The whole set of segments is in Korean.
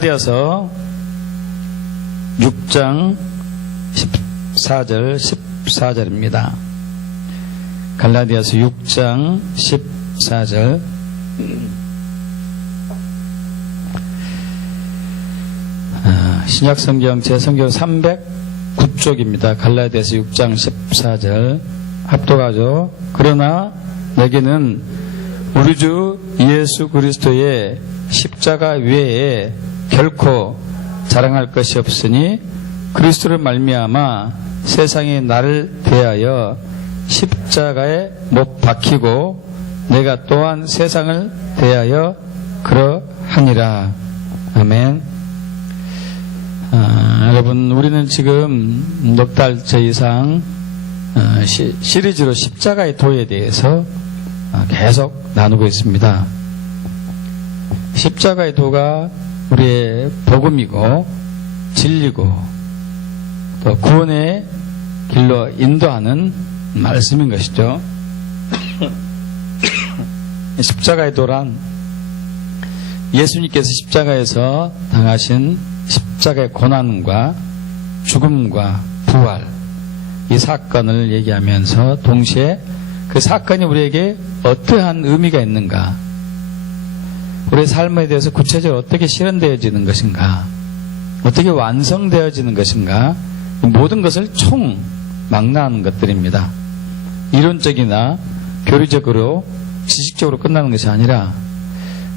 갈라디아서 6장 14절 14절입니다. 갈라디아서 6장 14절. 신약성경 제성경 309쪽입니다. 갈라디아서 6장 14절 합독하죠. 그러나 내게는 우리 주 예수 그리스도의 십자가 외에 결코 자랑할 것이 없으니 그리스도를 말미암아 세상이 나를 대하여 십자가에 못 박히고 내가 또한 세상을 대하여 그러하니라. 아멘. 여러분, 우리는 지금 넉 달째 이상 시리즈로 십자가의 도에 대해서 계속 나누고 있습니다. 십자가의 도가 우리의 복음이고 진리고 또 구원의 길로 인도하는 말씀인 것이죠. 십자가의 도란 예수님께서 십자가에서 당하신 십자가의 고난과 죽음과 부활, 이 사건을 얘기하면서 동시에 그 사건이 우리에게 어떠한 의미가 있는가, 우리의 삶에 대해서 구체적으로 어떻게 실현되어지는 것인가, 어떻게 완성되어지는 것인가, 모든 것을 총 망라하는 것들입니다. 이론적이나 교리적으로 지식적으로 끝나는 것이 아니라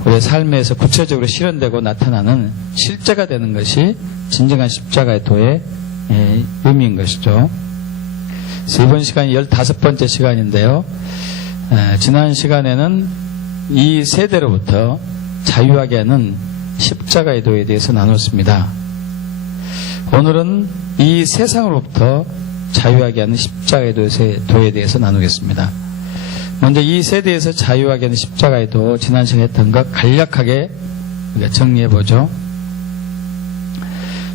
우리의 삶에서 구체적으로 실현되고 나타나는 실제가 되는 것이 진정한 십자가의 도의 의미인 것이죠. 그래서 이번 시간이 15번째 시간인데요. 지난 시간에는 이 세대로부터 자유하게 하는 십자가의 도에 대해서 나눴습니다. 오늘은 이 세상으로부터 자유하게 하는 십자가의 도에 대해서 나누겠습니다. 먼저 이 세대에서 자유하게 하는 십자가의 도, 지난 시간에 했던 것 간략하게 정리해보죠.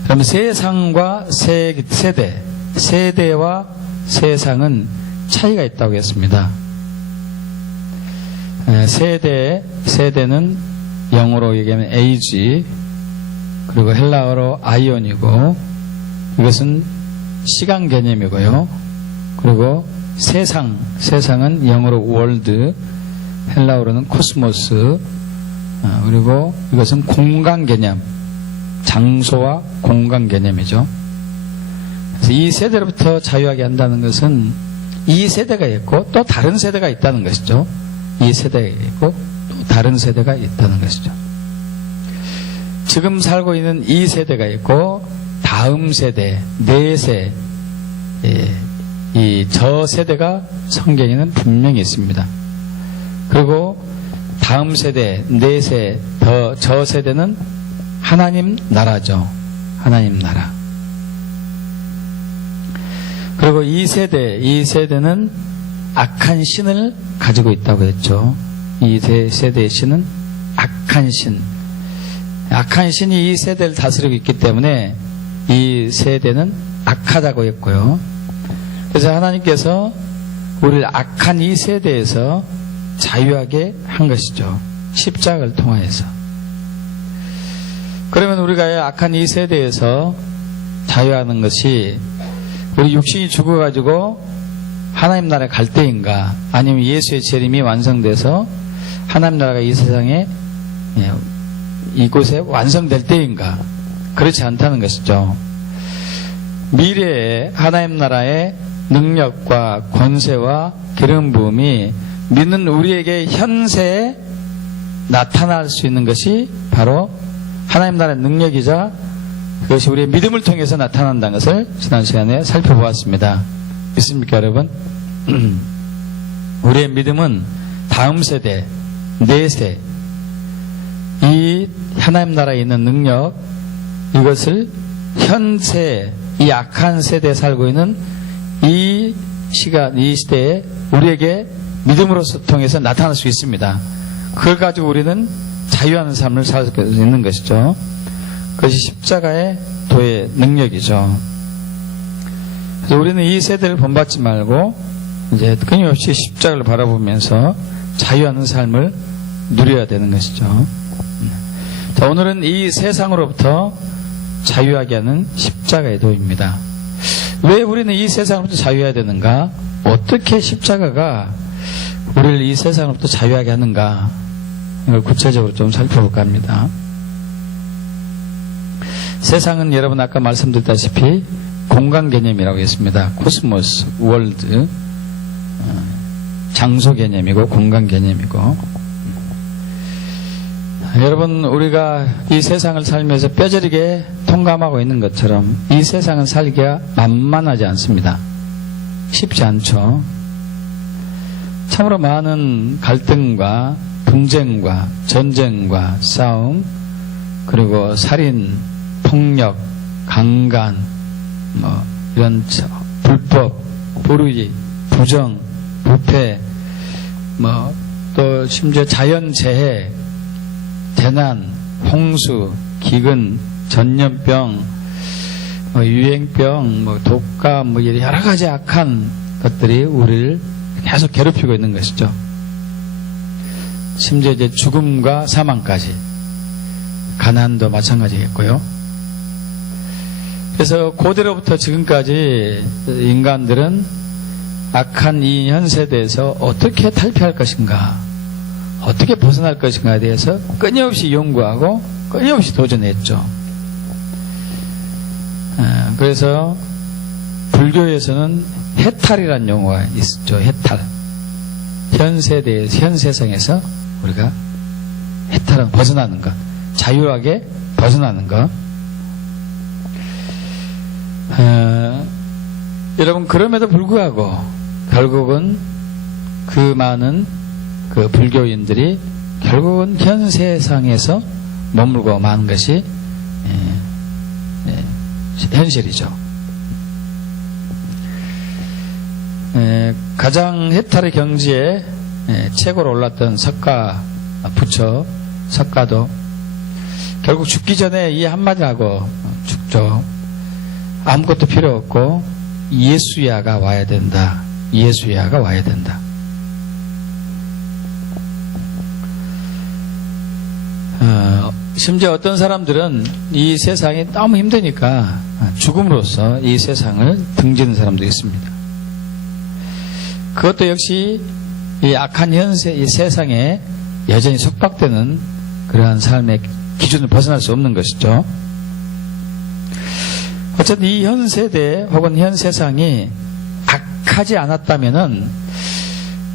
그럼 세상과 세대와 세상은 차이가 있다고 했습니다. 세대는 영어로 얘기하면 age, 그리고 헬라어로 아이온이고, 이것은 시간 개념이고요. 그리고 세상은 영어로 world, 헬라어로는 코스모스, 그리고 이것은 공간 개념, 장소와 공간 개념이죠. 그래서 이 세대로부터 자유하게 한다는 것은 이 세대가 있고 또 다른 세대가 있다는 것이죠. 이 세대가 있고 또 다른 세대가 있다는 것이죠. 지금 살고 있는 이 세대가 있고 다음 세대, 내세, 이 저 세대가 성경에는 분명히 있습니다. 그리고 다음 세대, 내세, 저 세대는 하나님 나라죠. 하나님 나라. 그리고 이 세대는 악한 신을 가지고 있다고 했죠. 이 세대의 신은 악한 신. 악한 신이 이 세대를 다스리고 있기 때문에 이 세대는 악하다고 했고요. 그래서 하나님께서 우리를 악한 이 세대에서 자유하게 한 것이죠. 십자가를 통하여서. 그러면 우리가 악한 이 세대에서 자유하는 것이 우리 육신이 죽어가지고 하나님 나라에 갈 때인가, 아니면 예수의 재림이 완성돼서 하나님 나라가 이 세상에 이곳에 완성될 때인가, 그렇지 않다는 것이죠. 미래에 하나님 나라의 능력과 권세와 기름 부음이 믿는 우리에게 현세에 나타날 수 있는 것이 바로 하나님 나라의 능력이자 그것이 우리의 믿음을 통해서 나타난다는 것을 지난 시간에 살펴보았습니다. 믿습니까, 여러분? 우리의 믿음은 다음 세대, 내세, 이 하나님 나라에 있는 능력, 이것을 현세, 이 악한 세대에 살고 있는 이 시간, 이 시대에 우리에게 믿음으로서 통해서 나타날 수 있습니다. 그걸 가지고 우리는 자유하는 삶을 살 수 있는 것이죠. 그것이 십자가의 도의 능력이죠. 그래서 우리는 이 세대를 본받지 말고 이제 끊임없이 십자가를 바라보면서 자유하는 삶을 누려야 되는 것이죠. 자, 오늘은 이 세상으로부터 자유하게 하는 십자가의 도입니다. 왜 우리는 이 세상으로부터 자유해야 되는가? 어떻게 십자가가 우리를 이 세상으로부터 자유하게 하는가? 이걸 구체적으로 좀 살펴볼까 합니다. 세상은 여러분 아까 말씀드렸다시피 공간 개념이라고 했습니다. 코스모스, 월드, 장소 개념이고 공간 개념이고. 여러분, 우리가 이 세상을 살면서 뼈저리게 통감하고 있는 것처럼 이 세상은 살기가 만만하지 않습니다. 쉽지 않죠. 참으로 많은 갈등과 분쟁과 전쟁과 싸움, 그리고 살인, 폭력, 강간, 이런 불법, 불의, 부정, 부패, 또 심지어 자연재해, 재난, 홍수, 기근, 전염병, 유행병, 독감, 여러 가지 악한 것들이 우리를 계속 괴롭히고 있는 것이죠. 심지어 이제 죽음과 사망까지, 가난도 마찬가지겠고요. 그래서 고대로부터 지금까지 인간들은 악한 이 현 세대에서 어떻게 탈피할 것인가, 어떻게 벗어날 것인가에 대해서 끊임없이 연구하고 끊임없이 도전했죠. 그래서 불교에서는 해탈이라는 용어가 있죠. 해탈. 현 세대에서, 현 세상에서 우리가 해탈은 벗어나는 것, 자유하게 벗어나는 것. 여러분, 그럼에도 불구하고 결국은 그 많은 그 불교인들이 결국은 현 세상에서 머물고 마는 것이 현실이죠. 가장 해탈의 경지에 최고로 올랐던 석가 부처, 석가도 결국 죽기 전에 이 한마디 하고 죽죠. 아무것도 필요 없고 예수야가 와야 된다. 예수야가 와야 된다. 심지어 어떤 사람들은 이 세상이 너무 힘드니까 죽음으로써 이 세상을 등지는 사람도 있습니다. 그것도 역시 이 악한 이 세상에 여전히 속박되는 그러한 삶의 기준을 벗어날 수 없는 것이죠. 어쨌든 이 현 세대 혹은 현 세상이 악하지 않았다면은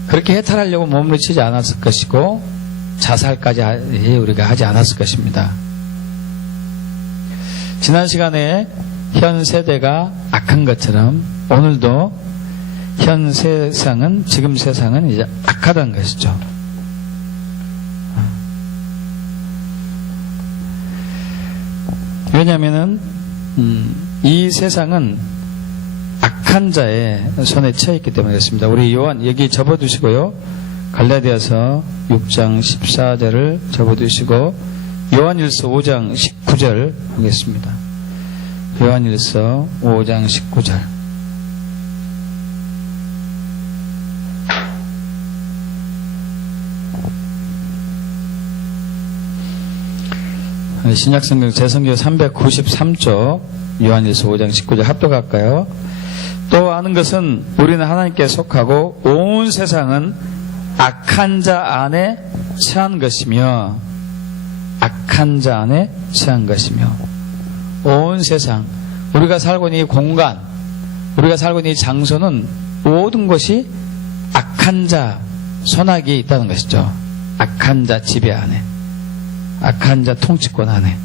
그렇게 해탈하려고 몸부림치지 않았을 것이고 자살까지 우리가 하지 않았을 것입니다. 지난 시간에 현 세대가 악한 것처럼 오늘도 현 세상은, 지금 세상은 이제 악하다는 것이죠. 왜냐하면은 이 세상은 악한 자의 손에 처했기 때문에 그렇습니다. 우리 요한 여기 접어두시고요. 갈라디아서 6장 14절을 접어두시고 요한일서 5장 19절 보겠습니다. 요한일서 5장 19절. 신약성경 제성경 393쪽 요한일서 5장 19절 합독할까요? 또 아는 것은 우리는 하나님께 속하고 온 세상은 악한 자 안에 처한 것이며, 악한 자 안에 처한 것이며, 온 세상, 우리가 살고 있는 이 공간, 우리가 살고 있는 이 장소는 모든 것이 악한 자 손아귀에 있다는 것이죠. 악한 자 지배 안에, 악한 자 통치권 안에.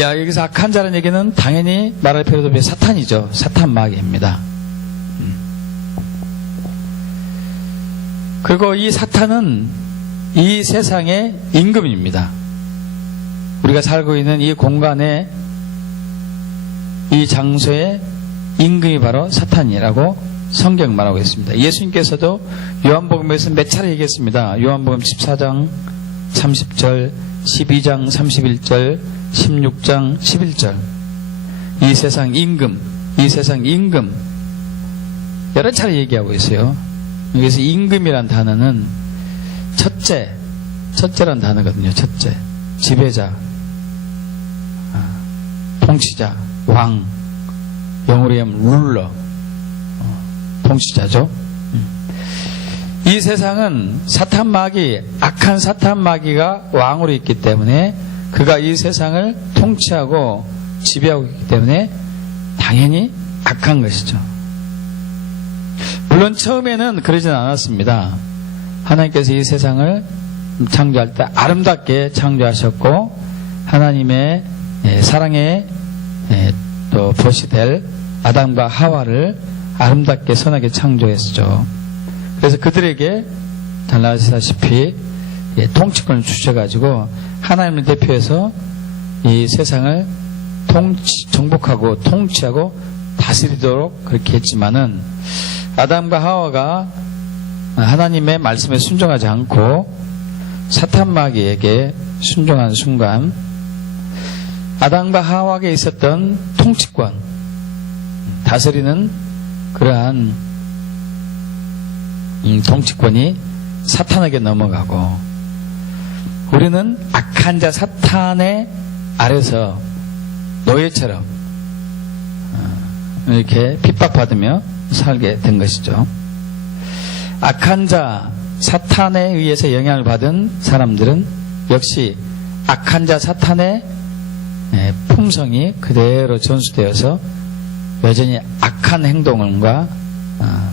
여기서 악한 자라는 얘기는 당연히 말할 필요도 없이 사탄이죠. 사탄 마귀입니다. 그리고 이 사탄은 이 세상의 임금입니다. 우리가 살고 있는 이 공간에, 이 장소의 임금이 바로 사탄이라고 성경 말하고 있습니다. 예수님께서도 요한복음에서 몇 차례 얘기했습니다. 요한복음 14장 30절, 12장 31절, 16장 11절. 이 세상 임금, 이 세상 임금 여러 차례 얘기하고 있어요. 여기서 임금이란 단어는 첫째란 단어거든요. 첫째. 지배자, 통치자, 왕, 영어로 하면 룰러, 통치자죠. 이 세상은 사탄 마귀, 악한 사탄 마귀가 왕으로 있기 때문에 그가 이 세상을 통치하고 지배하고 있기 때문에 당연히 악한 것이죠. 물론 처음에는 그러진 않았습니다. 하나님께서 이 세상을 창조할 때 아름답게 창조하셨고 하나님의 사랑의 또 벗이 될 아담과 하와를 아름답게 선하게 창조했죠. 그래서 그들에게 잘 아시다시피 통치권을 주셔가지고 하나님을 대표해서 이 세상을 정복하고 통치하고 다스리도록 그렇게 했지만은 아담과 하와가 하나님의 말씀에 순종하지 않고 사탄 마귀에게 순종한 순간 아담과 하와에게 있었던 통치권, 다스리는 그러한 통치권이 사탄에게 넘어가고 우리는 악한 자 사탄의 아래서 노예처럼 이렇게 핍박받으며 살게 된 것이죠. 악한 자 사탄에 의해서 영향을 받은 사람들은 역시 악한 자 사탄의 품성이 그대로 전수되어서 여전히 악한 행동과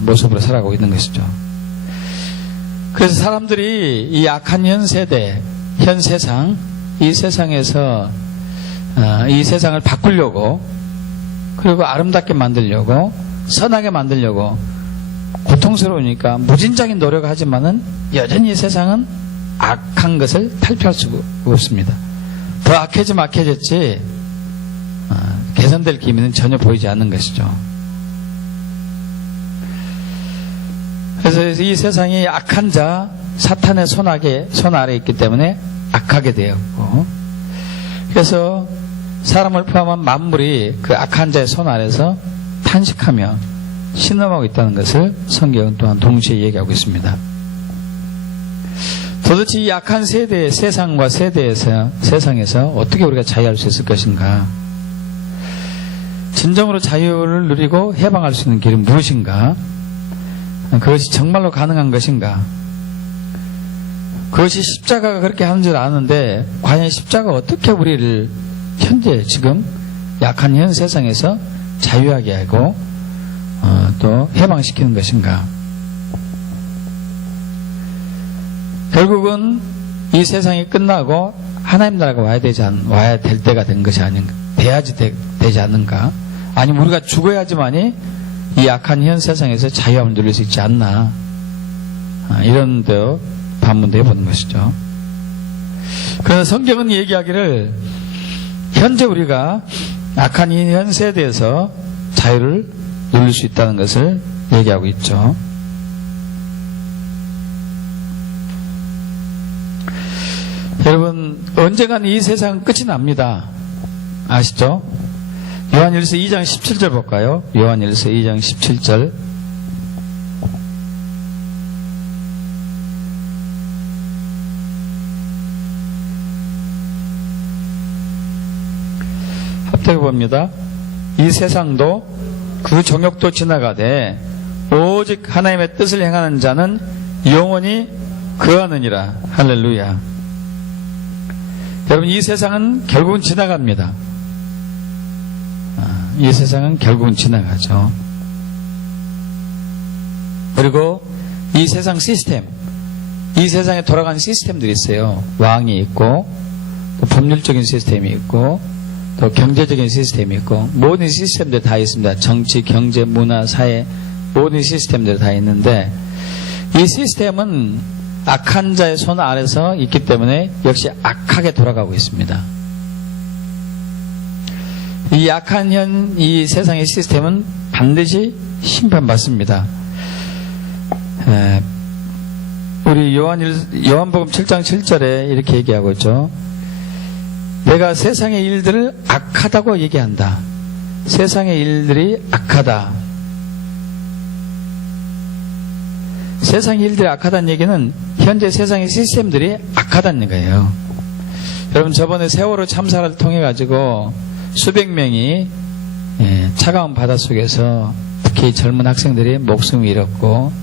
모습으로 살아가고 있는 것이죠. 그래서 사람들이 이 악한 현 세대, 현 세상, 이 세상에서 이 세상을 바꾸려고 그리고 아름답게 만들려고 선하게 만들려고 고통스러우니까 무진장인 노력을 하지만은 여전히 이 세상은 악한 것을 탈피할 수가 없습니다. 더 악해졌지 개선될 기미는 전혀 보이지 않는 것이죠. 그래서 이 세상이 악한 자 사탄의 손 아래에 있기 때문에 악하게 되었고 그래서 사람을 포함한 만물이 그 악한 자의 손 아래서 탄식하며 신음하고 있다는 것을 성경은 또한 동시에 얘기하고 있습니다. 도대체 이 악한 세대의 세상과 세상에서 어떻게 우리가 자유할 수 있을 것인가? 진정으로 자유를 누리고 해방할 수 있는 길은 무엇인가? 그것이 정말로 가능한 것인가? 그것이 십자가가 그렇게 하는 줄 아는데 과연 십자가가 어떻게 우리를 현재 지금 약한 현 세상에서 자유하게 하고 또 해방시키는 것인가? 결국은 이 세상이 끝나고 하나님 나라가 와야 될 때가 된 것이 아닌가? 되지 않는가? 아니면 우리가 죽어야지만이 이 악한 현 세상에서 자유함을 누릴 수 있지 않나? 이런 데 반문도 해보는 것이죠. 그러나 성경은 얘기하기를 현재 우리가 악한 이 현 세대에서 자유를 누릴 수 있다는 것을 얘기하고 있죠. 여러분 언젠가는 이 세상은 끝이 납니다. 아시죠? 요한일서 2장 17절 볼까요? 요한일서 2장 17절 합독해 봅니다. 이 세상도 그 정욕도 지나가되 오직 하나님의 뜻을 행하는 자는 영원히 거하느니라. 할렐루야. 여러분 이 세상은 결국은 지나갑니다. 이 세상은 결국은 지나가죠. 그리고 이 세상 시스템, 이 세상에 돌아가는 시스템들이 있어요. 왕이 있고 또 법률적인 시스템이 있고 또 경제적인 시스템이 있고 모든 시스템들 다 있습니다. 정치, 경제, 문화, 사회 모든 시스템들 다 있는데 이 시스템은 악한 자의 손 아래서 있기 때문에 역시 악하게 돌아가고 있습니다. 이 악한 이 세상의 시스템은 반드시 심판받습니다. 우리 요한복음 7장 7절에 이렇게 얘기하고 있죠. 내가 세상의 일들을 악하다고 얘기한다. 세상의 일들이 악하다. 세상의 일들이 악하다는 얘기는 현재 세상의 시스템들이 악하다는 거예요. 여러분, 저번에 세월호 참사를 통해 가지고 수백 명이 차가운 바닷속에서 특히 젊은 학생들이 목숨을 잃었고,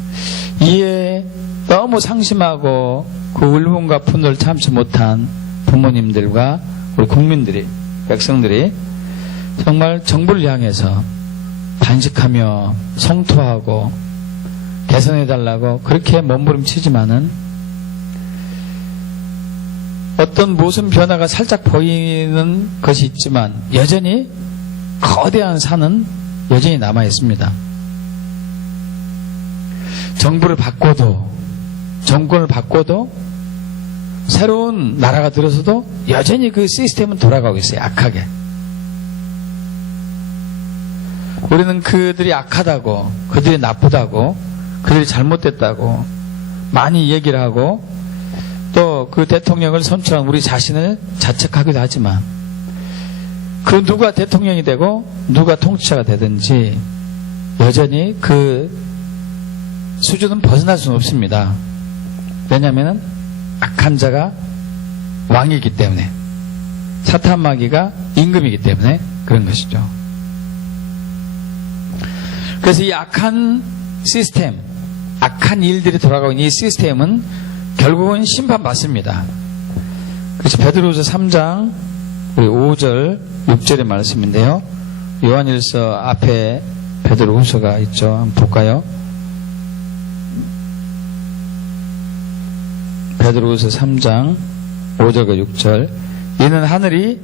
이에 너무 상심하고 그 울분과 분노를 참지 못한 부모님들과 우리 국민들이, 백성들이 정말 정부를 향해서 단식하며 성토하고 개선해달라고 그렇게 몸부림치지만은 어떤 모습 변화가 살짝 보이는 것이 있지만 여전히 거대한 산은 여전히 남아 있습니다. 정부를 바꿔도, 정권을 바꿔도, 새로운 나라가 들어서도 여전히 그 시스템은 돌아가고 있어요. 악하게. 우리는 그들이 악하다고, 그들이 나쁘다고, 그들이 잘못됐다고 많이 얘기를 하고, 또 그 대통령을 선출한 우리 자신을 자책하기도 하지만, 그 누가 대통령이 되고 누가 통치자가 되든지 여전히 그 수준은 벗어날 수는 없습니다. 왜냐하면 악한 자가 왕이기 때문에, 사탄마귀가 임금이기 때문에 그런 것이죠. 그래서 이 악한 시스템, 악한 일들이 돌아가고 있는 이 시스템은 결국은 심판받습니다. 그래서 베드로후서 3장 5절 6절의 말씀인데요. 요한일서 앞에 베드로후서가 있죠. 한번 볼까요? 베드로후서 3장 5절과 6절. 이는 하늘이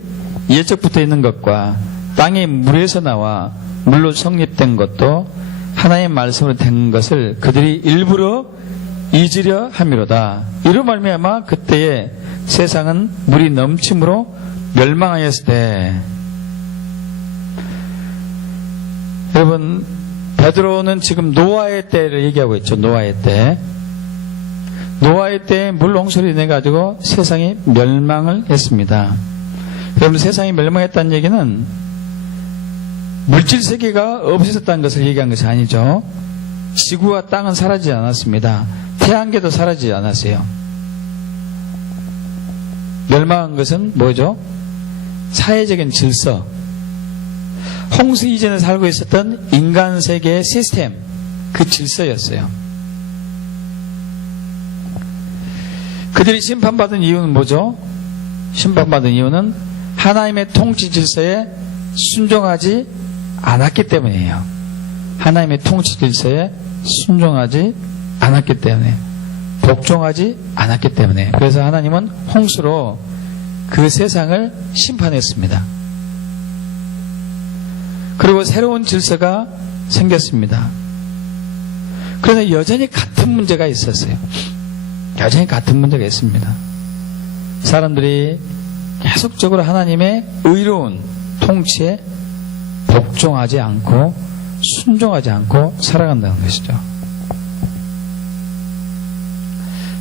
예적부터 있는 것과 땅이 물에서 나와 물로 성립된 것도 하나님의 말씀으로 된 것을 그들이 일부러 잊으려 함이로다. 이로 말미암아 그때에 세상은 물이 넘침으로 멸망하였을 때, 여러분, 베드로는 지금 노아의 때를 얘기하고 있죠. 노아의 때. 노아의 때에 물 홍수를 인해 가지고 세상이 멸망을 했습니다. 여러분, 세상이 멸망했다는 얘기는 물질 세계가 없어졌다는 것을 얘기한 것이 아니죠. 지구와 땅은 사라지지 않았습니다. 태양계도 사라지지 않았어요. 멸망한 것은 뭐죠? 사회적인 질서, 홍수 이전에 살고 있었던 인간 세계의 시스템, 그 질서였어요. 그들이 심판받은 이유는 뭐죠? 심판받은 이유는 하나님의 통치 질서에 순종하지 않았기 때문이에요. 하나님의 통치 질서에 순종하지 않았기 때문에, 복종하지 않았기 때문에. 그래서 하나님은 홍수로 그 세상을 심판했습니다. 그리고 새로운 질서가 생겼습니다. 그런데 여전히 같은 문제가 있었어요. 여전히 같은 문제가 있습니다. 사람들이 계속적으로 하나님의 의로운 통치에 복종하지 않고 순종하지 않고 살아간다는 것이죠.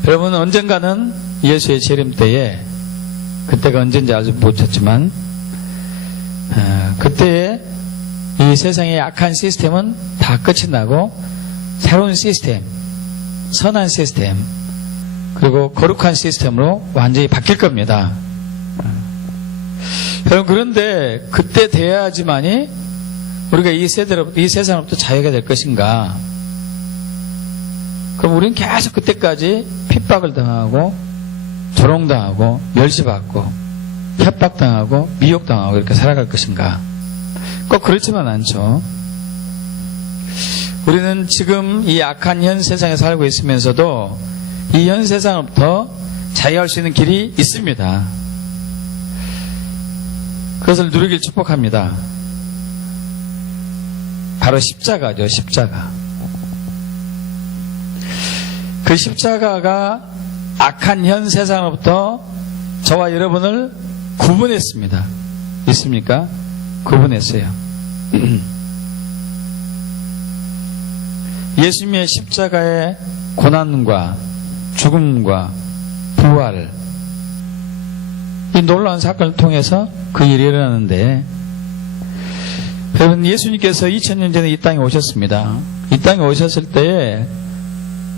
여러분, 언젠가는 예수의 재림 때에, 그때가 언젠지 아직 못 찾지만, 그때에 이 세상의 악한 시스템은 다 끝이 나고 새로운 시스템, 선한 시스템, 그리고 거룩한 시스템으로 완전히 바뀔 겁니다. 여러분, 그런데 그때 돼야지만이 우리가 이 세상으로부터 자유가 될 것인가? 그럼 우리는 계속 그때까지 핍박을 당하고 조롱당하고 멸시받고 협박당하고 미혹당하고 이렇게 살아갈 것인가? 꼭 그렇지만 않죠. 우리는 지금 이 악한 현 세상에 살고 있으면서도 이 현 세상으로부터 자유할 수 있는 길이 있습니다. 그것을 누리길 축복합니다. 바로 십자가죠. 십자가. 그 십자가가 악한 현 세상으로부터 저와 여러분을 구분했습니다. 있습니까? 구분했어요. 예수님의 십자가의 고난과 죽음과 부활, 이 놀라운 사건을 통해서 그 일이 일어나는데, 여러분, 예수님께서 2000년 전에 이 땅에 오셨습니다. 이 땅에 오셨을 때에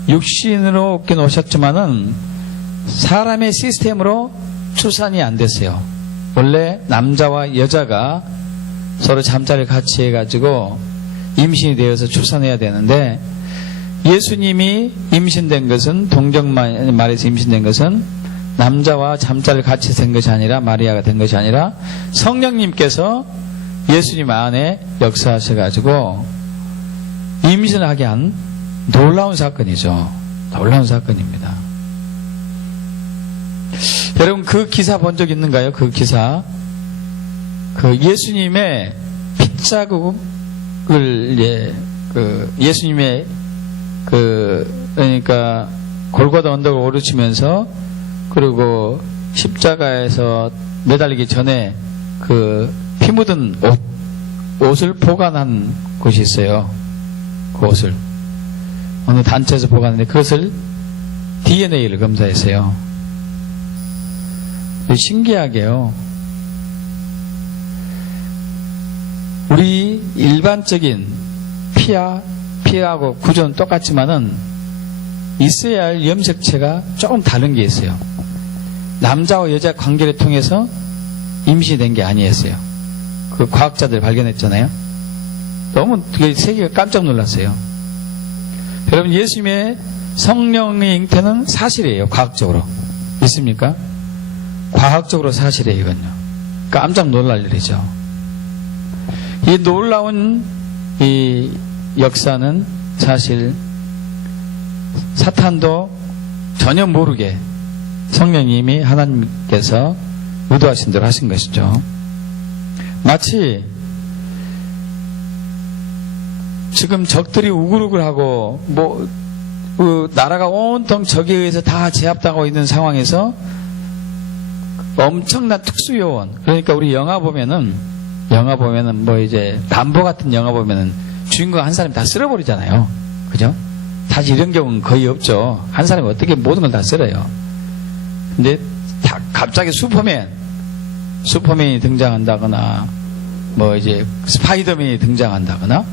육신으로 오긴 오셨지만은 사람의 시스템으로 출산이 안 됐어요. 원래 남자와 여자가 서로 잠자리를 같이 해가지고 임신이 되어서 출산해야 되는데, 예수님이 임신된 것은, 동정말에서 임신된 것은 남자와 잠자리를 같이 된 것이 아니라, 마리아가 된 것이 아니라 성령님께서 예수님 안에 역사하셔가지고 임신을 하게 한 놀라운 사건이죠. 놀라운 사건입니다. 여러분, 그 기사 본 적 있는가요? 그 기사. 그 예수님의 핏자국을, 예수님의 그러니까 골고다 언덕을 오르시면서, 그리고 십자가에서 매달리기 전에 그 피 묻은 옷을 보관한 곳이 있어요. 그 옷을 어느 단체에서 보관했는데, 그것을 DNA를 검사했어요. 신기하게요, 우리 일반적인 피하고 구조는 똑같지만은 있어야 할 염색체가 조금 다른 게 있어요. 남자와 여자 관계를 통해서 임신이 된 게 아니었어요. 그 과학자들 발견했잖아요. 너무 세계가 깜짝 놀랐어요. 여러분, 예수님의 성령의 잉태는 사실이에요. 과학적으로. 믿습니까? 과학적으로 사실이에요. 이건요. 깜짝 놀랄 일이죠. 이 놀라운 이 역사는 사실 사탄도 전혀 모르게 성령님이 하나님께서 의도하신 대로 하신 것이죠. 마치 지금 적들이 우글우글하고 나라가 온통 적에 의해서 다 제압당하고 있는 상황에서 엄청난 특수요원, 그러니까 우리 영화 보면은 이제 담보 같은 영화 보면은 주인공 한 사람이 다 쓸어버리잖아요. 그죠? 사실 이런 경우는 거의 없죠. 한 사람이 어떻게 모든 걸 다 쓸어요. 근데 갑자기 슈퍼맨이 등장한다거나, 이제 스파이더맨이 등장한다거나,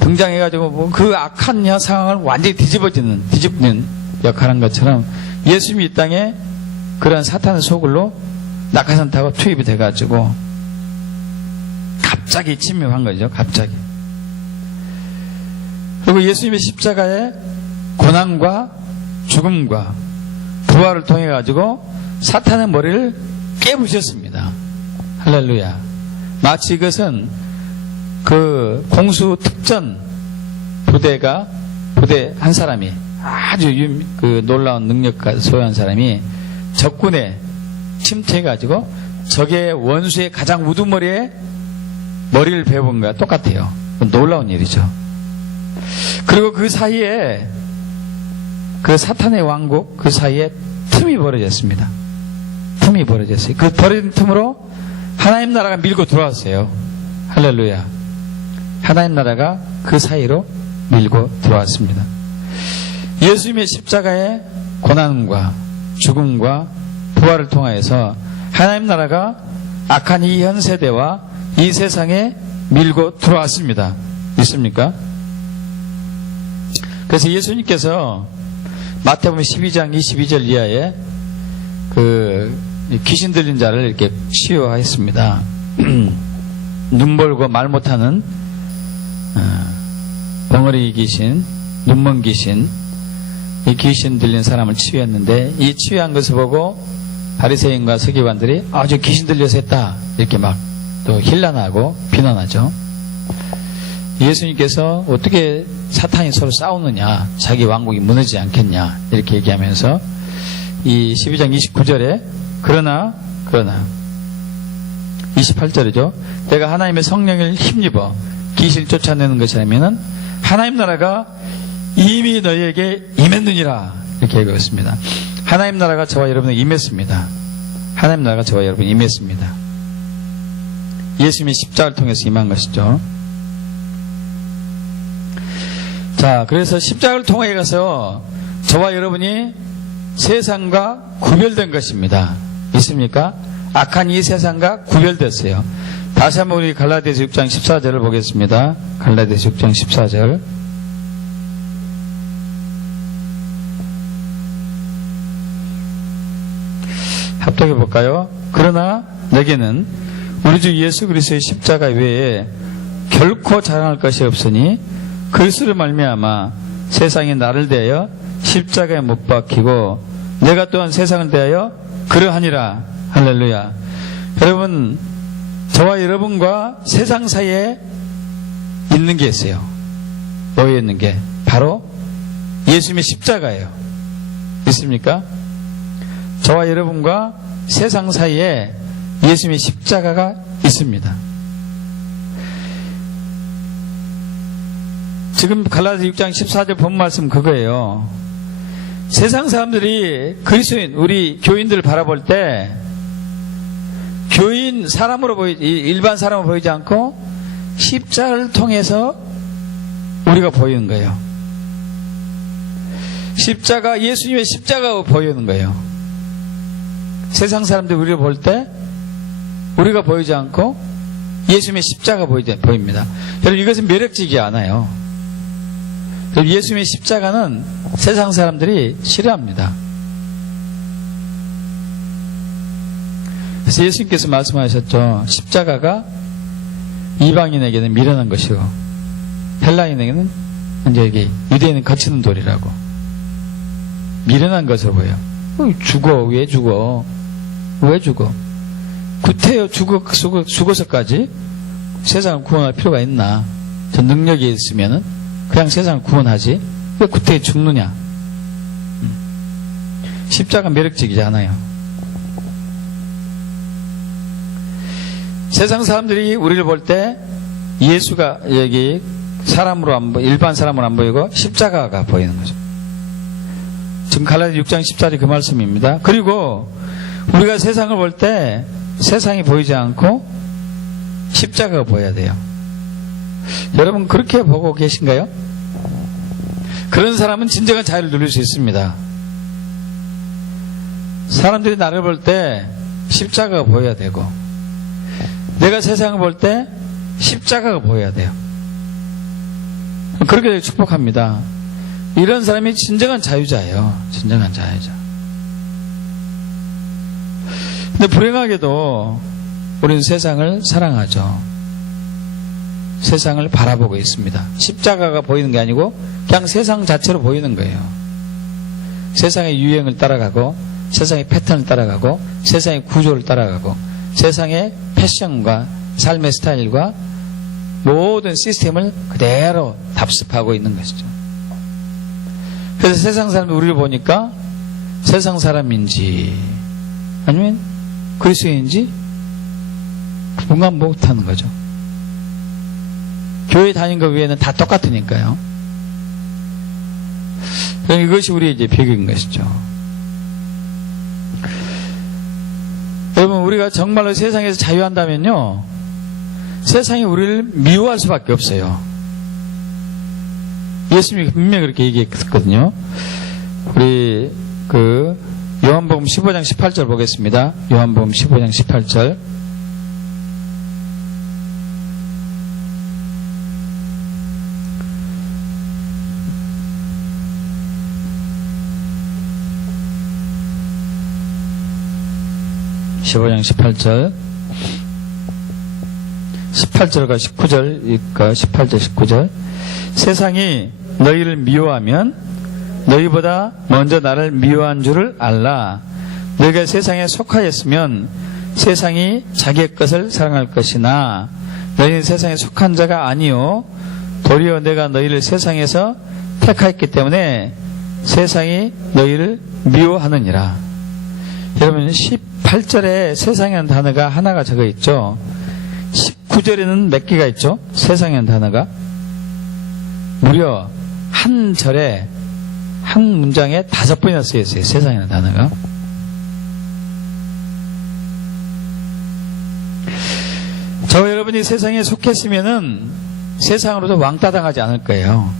등장해가지고 그 악한 상황을 완전히 뒤집는 역할을 한 것처럼, 예수님이 이 땅에 그런 사탄의 소굴로 낙하산 타고 투입이 돼가지고 갑자기 침입한 거죠. 갑자기. 그리고 예수님의 십자가의 고난과 죽음과 부활을 통해 가지고 사탄의 머리를 깨부셨습니다. 할렐루야. 마치 이것은 그 공수 특전 부대 한 사람이, 아주 놀라운 능력을 소유한 사람이 적군에 침투해가지고 적의 원수의 가장 우두머리에 머리를 베어본 거와 똑같아요. 놀라운 일이죠. 그리고 그 사이에, 그 사탄의 왕국 그 사이에 틈이 벌어졌습니다. 틈이 벌어졌어요. 그 벌어진 틈으로 하나님 나라가 밀고 들어왔어요. 할렐루야. 하나님 나라가 그 사이로 밀고 들어왔습니다. 예수님의 십자가의 고난과 죽음과 부활을 통하여서 하나님 나라가 악한 이 현 세대와 이 세상에 밀고 들어왔습니다. 믿습니까? 그래서 예수님께서 마태복음 12장 22절 이하에 그 귀신 들린 자를 이렇게 치유했습니다. 눈 멀고 말 못하는 벙어리 귀신, 눈먼 귀신, 이 귀신 들린 사람을 치유했는데, 이 치유한 것을 보고 바리새인과 서기관들이 아주 귀신 들려서 했다, 이렇게 막 또 힐난하고 비난하죠. 예수님께서 어떻게 사탄이 서로 싸우느냐, 자기 왕국이 무너지지 않겠냐, 이렇게 얘기하면서 이 12장 29절에 그러나 28절이죠. 내가 하나님의 성령을 힘입어 귀신을 쫓아내는 것이라면은 하나님 나라가 이미 너희에게 임했느니라, 이렇게 얘기했습니다. 하나님 나라가 저와 여러분에게 임했습니다. 하나님 나라가 저와 여러분에게 임했습니다. 예수님의 십자가를 통해서 임한 것이죠. 자, 그래서 십자가를 통해 가서 저와 여러분이 세상과 구별된 것입니다. 있습니까? 악한 이 세상과 구별됐어요. 다시 한번 우리 갈라디아서 6장 14절을 보겠습니다. 갈라디아서 6장 14절. 합독해 볼까요? 그러나 내게는 우리 주 예수 그리스도의 십자가 외에 결코 자랑할 것이 없으니 그리스도로 말미암아 세상이 나를 대하여 십자가에 못 박히고 내가 또한 세상을 대하여 그러하니라. 할렐루야. 여러분, 저와 여러분과 세상 사이에 있는 게 있어요. 놓여 있는 게 바로 예수님의 십자가예요. 있습니까? 저와 여러분과 세상 사이에 예수님의 십자가가 있습니다. 지금 갈라디아 6장 14절 본 말씀 그거예요. 세상 사람들이 그리스도인 우리 교인들을 바라볼 때 교인 사람으로 일반 사람으로 보이지 않고 십자가를 통해서 우리가 보이는 거예요. 십자가, 예수님의 십자가가 보이는 거예요. 세상 사람들이 우리를 볼 때 우리가 보이지 않고 예수님의 십자가가 보입니다. 여러분, 이것은 매력적이지 않아요. 예수님의 십자가는 세상 사람들이 싫어합니다. 그래서 예수님께서 말씀하셨죠. 십자가가 이방인에게는 미련한 것이고 헬라인에게는 이제 이게 유대인은 거치는 돌이라고. 미련한 것으로 보여. 죽어. 왜 죽어? 왜 죽어? 구태여 죽어서까지 세상을 구원할 필요가 있나? 저 능력이 있으면은 그냥 세상을 구원하지. 왜 구태여 죽느냐? 십자가 매력적이지 않아요. 세상 사람들이 우리를 볼 때 예수가 여기 사람으로 일반 사람으로 안 보이고 십자가가 보이는 거죠. 지금 갈라디아 6장 14절 그 말씀입니다. 그리고 우리가 세상을 볼 때 세상이 보이지 않고 십자가가 보여야 돼요. 여러분 그렇게 보고 계신가요? 그런 사람은 진정한 자유를 누릴 수 있습니다. 사람들이 나를 볼 때 십자가가 보여야 되고 내가 세상을 볼 때 십자가가 보여야 돼요. 그렇게 축복합니다. 이런 사람이 진정한 자유자예요. 진정한 자유자. 근데 불행하게도 우리는 세상을 사랑하죠. 세상을 바라보고 있습니다. 십자가가 보이는 게 아니고 그냥 세상 자체로 보이는 거예요. 세상의 유행을 따라가고 세상의 패턴을 따라가고 세상의 구조를 따라가고 세상의 패션과 삶의 스타일과 모든 시스템을 그대로 답습하고 있는 것이죠. 그래서 세상 사람이 우리를 보니까 세상 사람인지 아니면 그리스도인지 구분 못하는 거죠. 교회 다닌 것 외에는 다 똑같으니까요. 이것이 우리의 이제 벽인 것이죠. 여러분, 우리가 정말로 세상에서 자유한다면요, 세상이 우리를 미워할 수밖에 없어요. 예수님이 분명히 그렇게 얘기했거든요. 우리 요한복음 15장 18절 보겠습니다. 요한복음 15장 18절. (15장 18절) 18절과 19절, 그러니까 18절, 19절. 세상이 너희를 미워하면 너희보다 먼저 나를 미워한 줄을 알라. 너희가 세상에 속하였으면 세상이 자기의 것을 사랑할 것이나 너희는 세상에 속한 자가 아니요 도리어 내가 너희를 세상에서 택하였기 때문에 세상이 너희를 미워하느니라. 여러분 18절에 세상이라는 단어가 하나가 적어 있죠. 19절에는 몇 개가 있죠? 세상이라는 단어가 무려 한 절에 한 문장에 5번이나 쓰여 있어요. 세상이라는 단어가. 저와 여러분이 세상에 속했으면은 세상으로도 왕따 당하지 않을 거예요.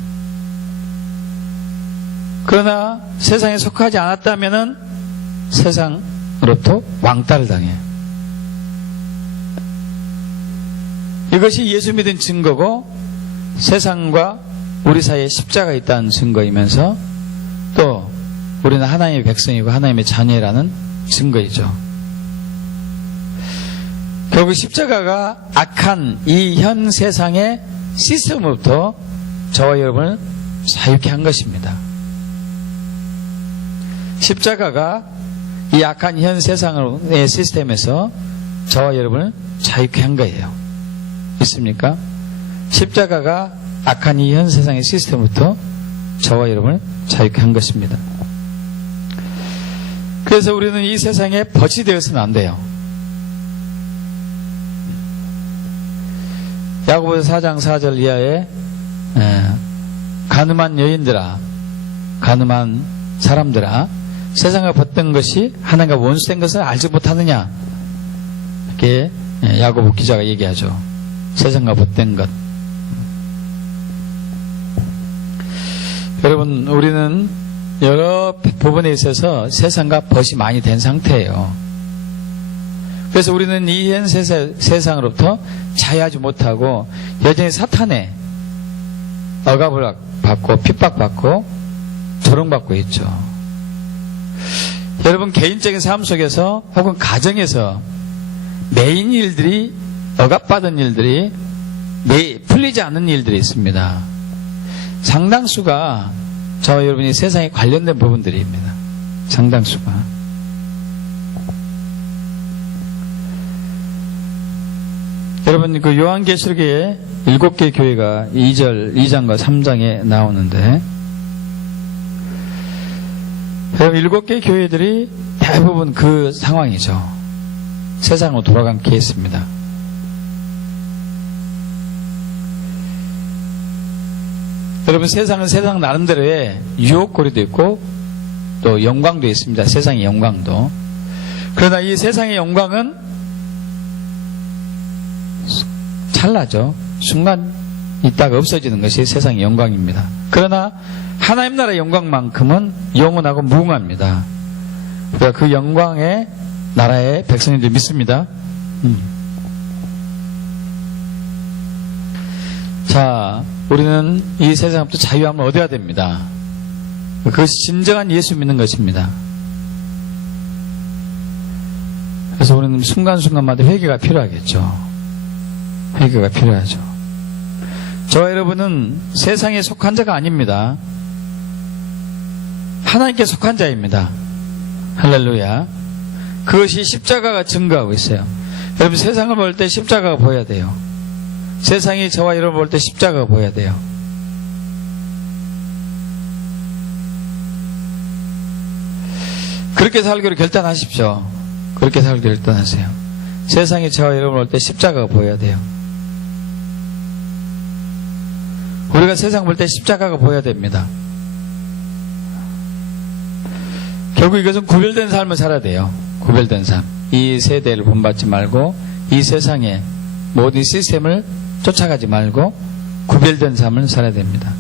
그러나 세상에 속하지 않았다면은 세상으로부터 왕따를 당해요. 이것이 예수 믿은 증거고 세상과 우리 사이에 십자가 있다는 증거이면서 또 우리는 하나님의 백성이고 하나님의 자녀라는 증거이죠. 결국 십자가가 악한 이 현 세상의 시스템으로부터 저와 여러분을 자유케 한 것입니다. 십자가가 이 악한 현 세상의 시스템에서 저와 여러분을 자유케 한 거예요. 있습니까? 십자가가 악한 이 현 세상의 시스템부터 저와 여러분을 자유케 한 것입니다. 그래서 우리는 이 세상에 벗이 되어서는 안 돼요. 야고보서 4장 4절 이하에 가늠한 여인들아, 가늠한 사람들아, 세상과 벗던 것이 하나님과 원수된 것을 알지 못하느냐, 이렇게 야고보 기자가 얘기하죠. 세상과 벗된 것. 여러분, 우리는 여러 부분에 있어서 세상과 벗이 많이 된 상태예요. 그래서 우리는 이 현 세상으로부터 자유하지 못하고 여전히 사탄의 억압을 받고 핍박받고 조롱받고 있죠. 여러분, 개인적인 삶 속에서 혹은 가정에서 메인 일들이, 억압받은 일들이, 풀리지 않는 일들이 있습니다. 상당수가 저와 여러분이 세상에 관련된 부분들입니다. 상당수가. 여러분, 그 요한계시록에 7개 교회가 2장과 3장에 나오는데, 여러분, 7개 교회들이 대부분 그 상황이죠. 세상으로 돌아간 케이스입니다. 여러분, 세상은 세상 나름대로의 유혹거리도 있고 또 영광도 있습니다. 세상의 영광도. 그러나 이 세상의 영광은 찰나죠. 순간 있다가 없어지는 것이 세상의 영광입니다. 그러나 하나님 나라의 영광만큼은 영원하고 무궁합니다. 우리가 그 영광의 나라의 백성님들 믿습니다. 자, 우리는 이 세상부터 자유함을 얻어야 됩니다. 그것이 진정한 예수 믿는 것입니다. 그래서 우리는 순간순간마다 회개가 필요하겠죠. 회개가 필요하죠. 저와 여러분은 세상에 속한 자가 아닙니다. 하나님께 속한 자입니다. 할렐루야. 그것이 십자가가 증거하고 있어요. 여러분, 세상을 볼 때 십자가가 보여야 돼요. 세상이 저와 여러분 볼 때 십자가가 보여야 돼요. 그렇게 살기로 결단하십시오. 그렇게 살기로 결단하세요. 세상이 저와 여러분 볼 때 십자가가 보여야 돼요. 우리가 세상 볼 때 십자가가 보여야 됩니다. 결국 이것은 구별된 삶을 살아야 돼요. 구별된 삶. 이 세대를 본받지 말고 이 세상의 모든 시스템을 쫓아가지 말고 구별된 삶을 살아야 됩니다.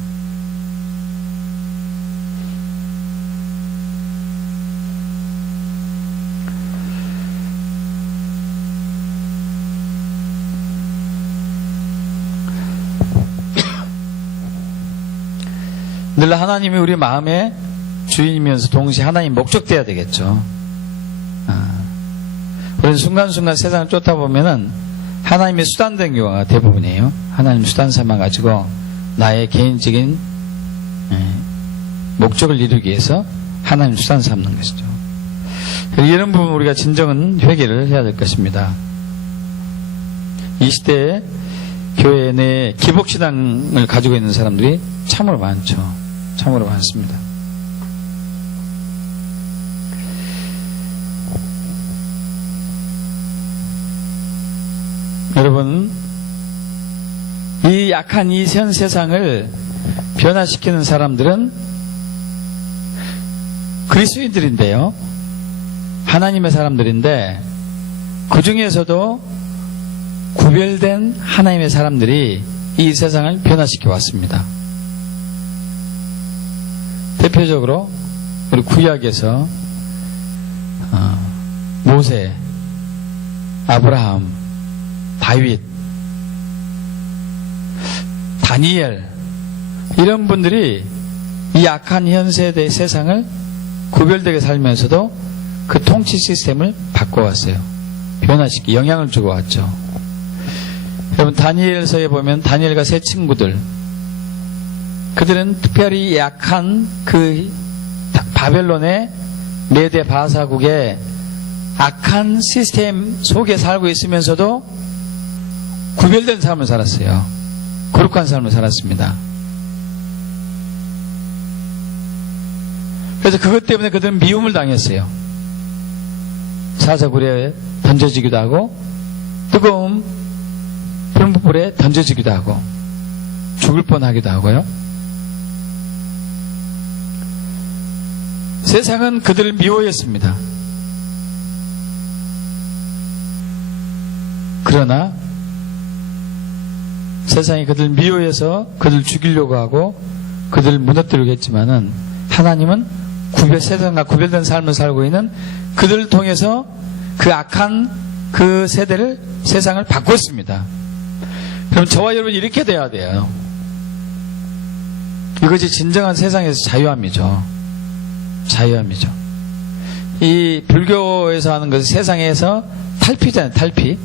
늘 하나님이 우리 마음의 주인이면서 동시에 하나님 목적돼야 되겠죠. 우리는 순간순간 세상을 쫓다 보면은 하나님의 수단된 경우가 대부분이에요. 하나님 수단 삼아가지고 나의 개인적인 목적을 이루기 위해서 하나님 수단 삼는 것이죠. 이런 부분 우리가 진정은 회개를 해야 될 것입니다. 이 시대에 교회 내에 기복신앙을 가지고 있는 사람들이 참으로 많죠. 참으로 많습니다. 여러분, 이 약한 이 현 세상을 변화시키는 사람들은 그리스도인들인데요. 하나님의 사람들인데 그 중에서도 구별된 하나님의 사람들이 이 세상을 변화시켜 왔습니다. 대표적으로 우리 구약에서 모세, 아브라함, 다윗, 다니엘, 이런 분들이 이 악한 현 세대의 세상을 구별되게 살면서도 그 통치 시스템을 바꿔왔어요. 변화시키 영향을 주고 왔죠. 여러분 다니엘서에 보면 다니엘과 세 친구들, 그들은 특별히 약한 그 바벨론의 메대 바사국의 악한 시스템 속에 살고 있으면서도 구별된 삶을 살았어요. 거룩한 삶을 살았습니다. 그래서 그것 때문에 그들은 미움을 당했어요. 사자굴에 던져지기도 하고 뜨거운 불에 던져지기도 하고 죽을 뻔하기도 하고요. 세상은 그들을 미워했습니다. 그러나 세상이 그들을 미워해서 그들을 죽이려고 하고 그들을 무너뜨리려고 했지만은 하나님은 세상과 구별된 삶을 살고 있는 그들을 통해서 그 악한 그 세상을 바꿨습니다. 그럼 저와 여러분이 이렇게 돼야 돼요. 이것이 진정한 세상에서 자유함이죠. 자유함이죠. 이 불교에서 하는 것은 세상에서 탈피잖아요. 탈피.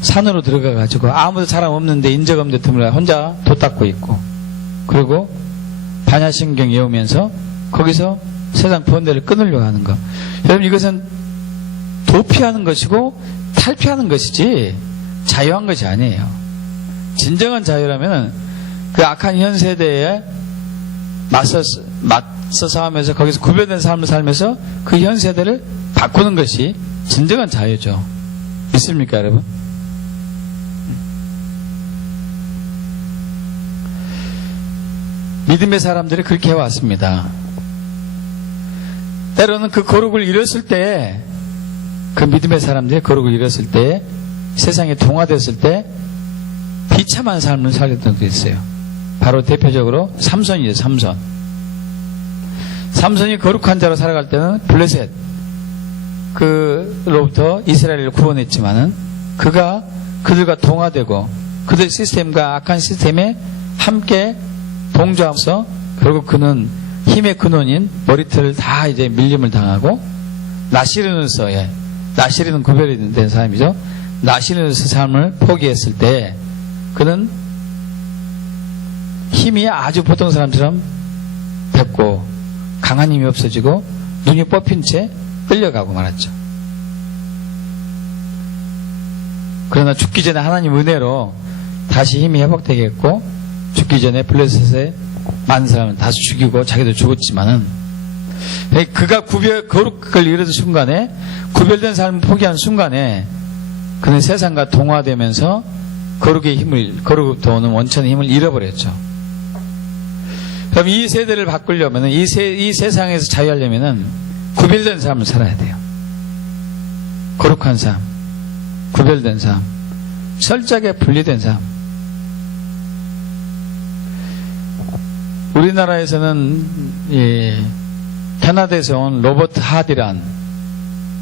산으로 들어가가지고 아무도 사람 없는데 인적 없는 데 틈을 혼자 돛 닦고 있고, 그리고 반야신경 외우면서 거기서 세상 번뇌를 끊으려고 하는 것. 여러분 이것은 도피하는 것이고 탈피하는 것이지 자유한 것이 아니에요. 진정한 자유라면 그 악한 현 세대에 맞서 싸우면서 거기서 구별된 삶을 살면서 그 현 세대를 바꾸는 것이 진정한 자유죠. 믿습니까 여러분? 믿음의 사람들이 그렇게 해왔습니다. 때로는 그 거룩을 잃었을 때, 그 믿음의 사람들이 거룩을 잃었을 때, 세상에 동화됐을 때 비참한 삶을 살았던 적도 있어요. 바로 대표적으로 삼손이죠. 삼손이 거룩한 자로 살아갈 때는 블레셋 그로부터 이스라엘을 구원했지만은 그들과 동화되고 그들 시스템과 악한 시스템에 함께 동조하면서 결국 그는 힘의 근원인 머리털을 다 이제 밀림을 당하고 나시르는 구별이 된 사람이죠. 나시르노스 삶을 포기했을 때 그는 힘이 아주 보통 사람처럼 됐고 강한 힘이 없어지고 눈이 뽑힌 채 끌려가고 말았죠. 그러나 죽기 전에 하나님 은혜로 다시 힘이 회복되겠고 죽기 전에 블레셋에 많은 사람을 다시 죽이고 자기도 죽었지만은 그가 거룩을 잃은 순간에 구별된 삶을 포기한 순간에 그는 세상과 동화되면서 거룩부터 오는 원천의 힘을 잃어버렸죠. 그럼 이 세대를 바꾸려면 이 세상에서 자유하려면 구별된 삶을 살아야 돼요. 거룩한 삶, 구별된 삶, 철저하게 분리된 삶. 우리나라에서는 캐나다에서 온 로버트 하디란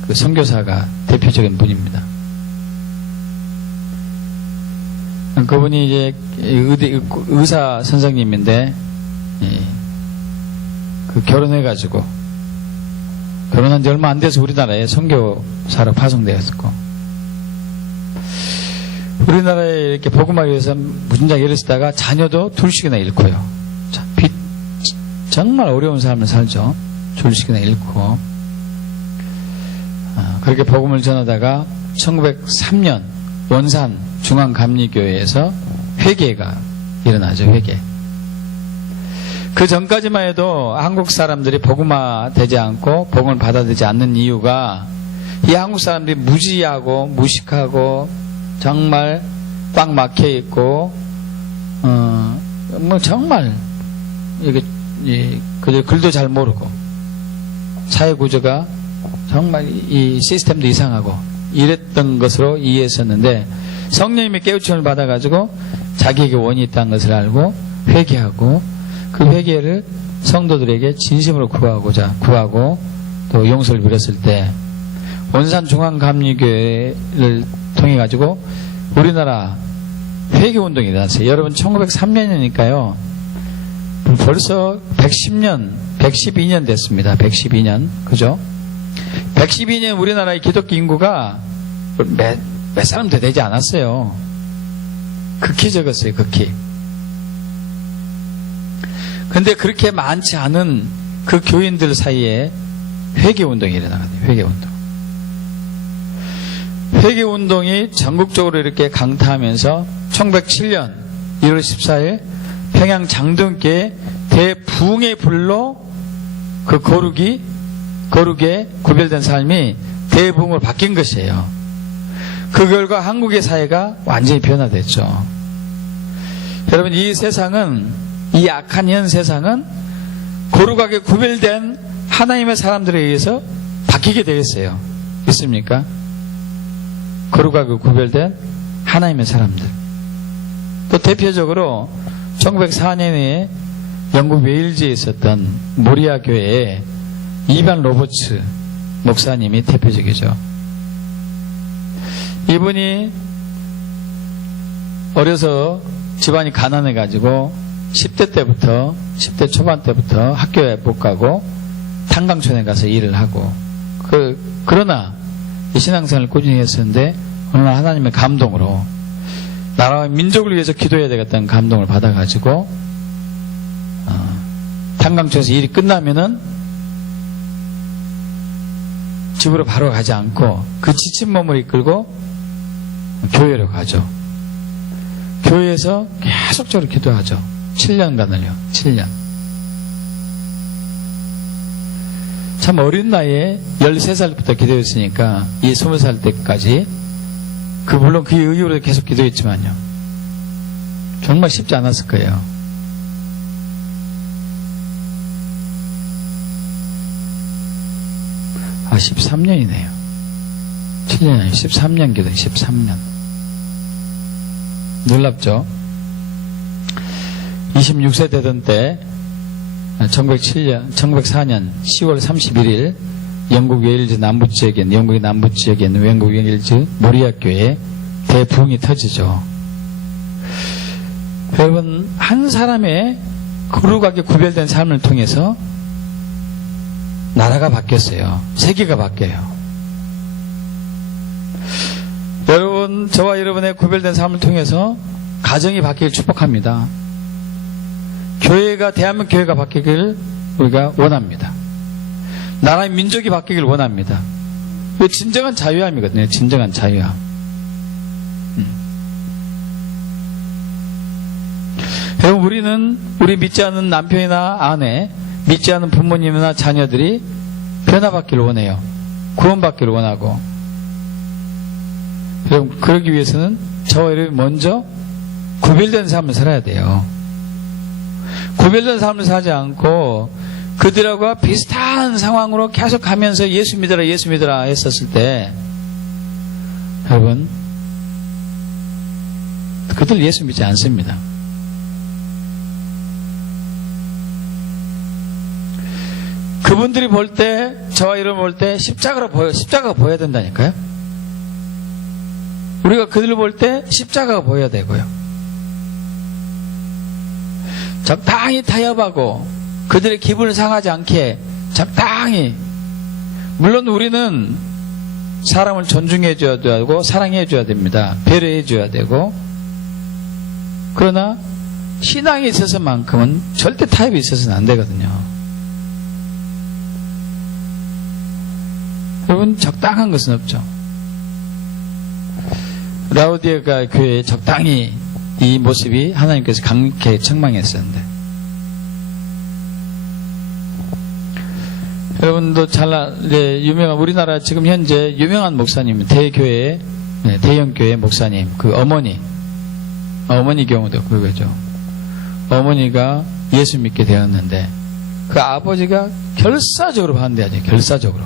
그 선교사가 대표적인 분입니다. 그분이 이제 의사 선생님인데 결혼해가지고 결혼한 지 얼마 안 돼서 우리나라에 선교사로 파송되었고 우리나라에 이렇게 복음하기 위해서 무진장 애를 쓰다가 자녀도 둘씩이나 잃고요. 정말 어려운 삶을 살죠. 둘씩이나 잃고 그렇게 복음을 전하다가 1903년 원산 중앙감리교회에서 회개가 일어나죠. 회개. 그 전까지만 해도 한국 사람들이 복음화되지 않고 복음을 받아들이지 않는 이유가 이 한국 사람들이 무지하고 무식하고 정말 꽉 막혀 있고 뭐 정말 이게 그들 글도 잘 모르고 사회 구조가 정말 이 시스템도 이상하고 이랬던 것으로 이해했었는데 성령님의 깨우침을 받아가지고 자기에게 원이 있다는 것을 알고 회개하고 그 회개를 성도들에게 진심으로 구하고 또 용서를 빌었을 때 원산 중앙감리교회를 통해 가지고 우리나라 회개운동이 일어났어요. 여러분 1903년이니까요 벌써 112년 됐습니다. 112년 그죠? 112년 우리나라의 기독교 인구가 몇 사람도 되지 않았어요. 극히 적었어요, 극히. 근데 그렇게 많지 않은 그 교인들 사이에 회개운동이 일어나거든요. 회개운동. 회개운동이 전국적으로 이렇게 강타하면서 1907년 1월 14일 평양 장등교에 대부흥의 불로 그 거룩에 구별된 삶이 대부흥으로 바뀐 것이에요. 그 결과 한국의 사회가 완전히 변화됐죠. 여러분, 이 세상은, 이 악한 현 세상은 거룩하게 구별된 하나님의 사람들에 의해서 바뀌게 되었어요. 있습니까? 거룩하게 구별된 하나님의 사람들. 또 대표적으로 1904년에 영국 웨일즈에 있었던 모리아 교회의 이반 로버츠 목사님이 대표적이죠. 이분이 어려서 집안이 가난해가지고 10대 초반 때부터 학교에 못 가고 탄광촌에 가서 일을 하고 그러나 이 신앙생활을 꾸준히 했었는데 어느 날 하나님의 감동으로 나라와 민족을 위해서 기도해야 되겠다는 감동을 받아가지고 탄광촌에서 일이 끝나면은 집으로 바로 가지 않고 그 지친 몸을 이끌고 교회로 가죠. 교회에서 계속적으로 기도하죠. 7년간을요. 7년. 참 어린 나이에 13살부터 기도했으니까 이 20살 때까지 물론 그 이후로 계속 기도했지만요. 정말 쉽지 않았을 거예요. 아, 13년이네요. 7년이 아니고 13년 기도, 13년. 놀랍죠? 26세 되던 때 1904년 10월 31일 영국 웨일즈 남부지역에 영국의 남부지역에 있는 영국 웨일즈 모리아 교회에 대부흥이 터지죠. 여러분, 한 사람의 거룩하게 구별된 삶을 통해서 나라가 바뀌었어요. 세계가 바뀌어요. 여러분, 저와 여러분의 구별된 삶을 통해서 가정이 바뀌길 축복합니다. 대한민국 교회가 바뀌길 우리가 원합니다. 나라의 민족이 바뀌길 원합니다. 이게 진정한 자유함이거든요. 진정한 자유함. 여러분, 우리는 우리 믿지 않는 남편이나 아내, 믿지 않는 부모님이나 자녀들이 변화받기를 원해요. 구원받기를 원하고. 여러분, 그러기 위해서는 저와 여러분이 먼저 구별된 삶을 살아야 돼요. 구별된 삶을 살지 않고 그들하고 비슷한 상황으로 계속 가면서 예수 믿어라 했었을 때, 여러분, 그들 예수 믿지 않습니다. 그분들이 볼 때, 저와 여러분 볼 때 십자가가 보여야 된다니까요. 우리가 그들을 볼 때 십자가가 보여야 되고요. 적당히 타협하고 그들의 기분을 상하지 않게 적당히, 물론 우리는 사람을 존중해 줘야 되고 사랑해 줘야 됩니다. 배려해 줘야 되고, 그러나 신앙에 있어서만큼은 절대 타협이 있어서는 안 되거든요. 여러분, 적당한 것은 없죠. 라우디게아 교회에 적당히 이 모습이 하나님께서 강력하게 책망했었는데, 여러분도 유명한, 우리나라 지금 현재 유명한 목사님, 대교회, 대형교회 목사님, 그 어머니 경우도 그거죠. 어머니가 예수 믿게 되었는데 그 아버지가 결사적으로 반대하죠. 결사적으로.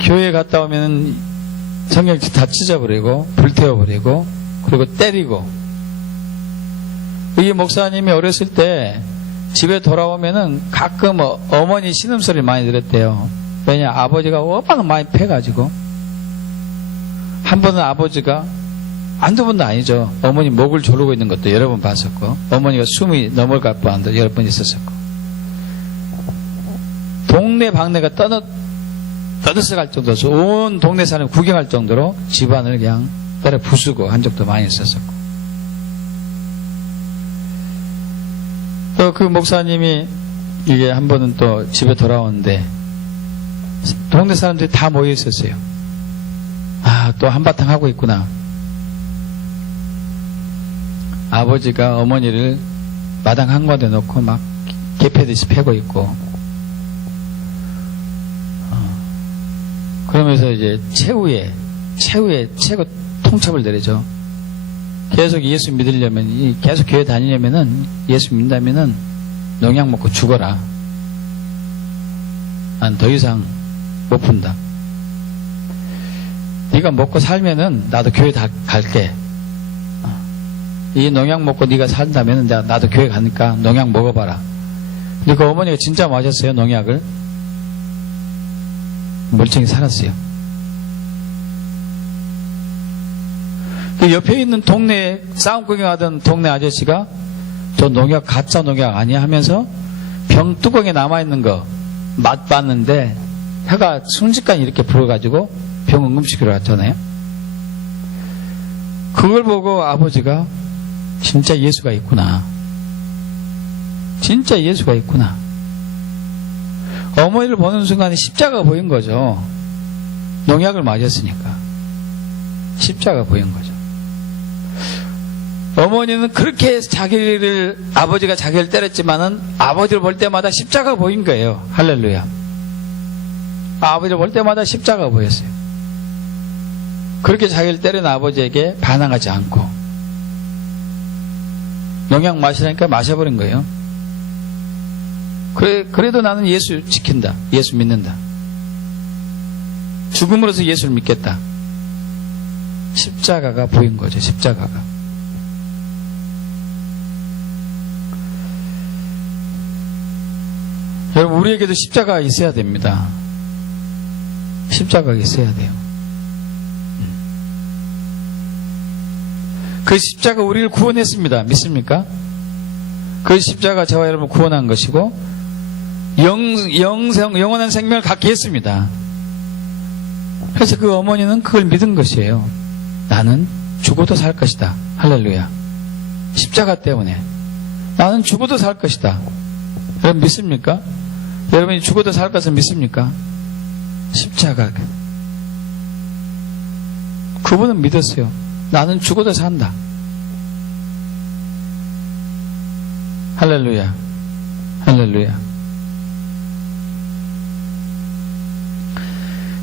교회에 갔다 오면 성경책 다 찢어버리고 불태워버리고 그리고 때리고. 이 목사님이 어렸을 때 집에 돌아오면은 가끔 어머니 신음소리를 많이 들었대요. 왜냐, 아버지가 워낙 많이 패가지고. 한 번은 아버지가, 한두 번도 아니죠, 어머니 목을 조르고 있는 것도 여러 번 봤었고, 어머니가 숨이 넘어갈 뻔한 것도 여러 번 있었었고. 동네 방네가 떠들썩할 정도로 온 동네 사람 구경할 정도로 집안을 그냥 때려 부수고 한 적도 많이 있었었고, 또 그 목사님이 이게 한 번은 또 집에 돌아오는데 동네 사람들이 다 모여 있었어요. 아, 또 한바탕 하고 있구나. 아버지가 어머니를 마당 한가운데 놓고 막 개패듯이 패고 있고, 그러면서 이제 최후의 최고 통첩을 내리죠. 계속 예수 믿으려면, 계속 교회 다니려면은, 예수 믿는다면은 농약 먹고 죽어라. 난 더 이상 못 푼다. 네가 먹고 살면은 나도 교회 다 갈게. 이 농약 먹고 네가 산다면은 나도 교회 가니까 농약 먹어봐라. 근데 그 어머니가 진짜 마셨어요, 농약을. 멀쩡히 살았어요. 그 옆에 있는 동네 싸움 구경하던 동네 아저씨가 저 농약 가짜 농약 아니야 하면서 병 뚜껑에 남아있는 거 맛봤는데 혀가 순식간에 이렇게 불어가지고 병 응급실로 갔잖아요. 그걸 보고 아버지가 진짜 예수가 있구나. 진짜 예수가 있구나. 어머니를 보는 순간에 십자가가 보인 거죠. 농약을 맞았으니까. 십자가가 보인 거죠. 어머니는 그렇게 아버지가 자기를 때렸지만은 아버지를 볼 때마다 십자가가 보인 거예요. 할렐루야. 아버지를 볼 때마다 십자가가 보였어요. 그렇게 자기를 때린 아버지에게 반항하지 않고 농약 마시라니까 마셔버린 거예요. 그래도 나는 예수 지킨다. 예수 믿는다. 죽음으로써 예수를 믿겠다. 십자가가 보인 거죠. 십자가가. 여러분, 우리에게도 십자가가 있어야 됩니다. 십자가가 있어야 돼요. 그 십자가 우리를 구원했습니다. 믿습니까? 그 십자가 저와 여러분 구원한 것이고 영원한 생명을 갖게 했습니다. 그래서 그 어머니는 그걸 믿은 것이에요. 나는 죽어도 살 것이다. 할렐루야. 십자가 때문에 나는 죽어도 살 것이다. 여러분 믿습니까? 여러분이 죽어도 살 것을 믿습니까? 십자가. 그분은 믿었어요. 나는 죽어도 산다. 할렐루야. 할렐루야.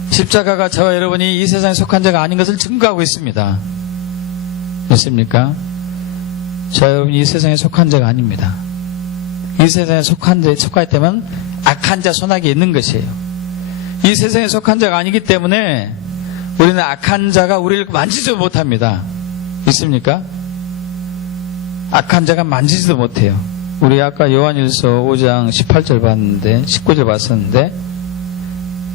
십자가가 저와 여러분이 이 세상에 속한 자가 아닌 것을 증거하고 있습니다. 믿습니까? 저와 여러분이 이 세상에 속한 자가 아닙니다. 이 세상에 속했다면 악한 자 손아귀에 있는 것이에요. 이 세상에 속한 자가 아니기 때문에 우리는 악한 자가 우리를 만지지도 못합니다. 있습니까? 악한 자가 만지지도 못해요. 우리 아까 요한일서 5장 18절 봤는데 19절 봤었는데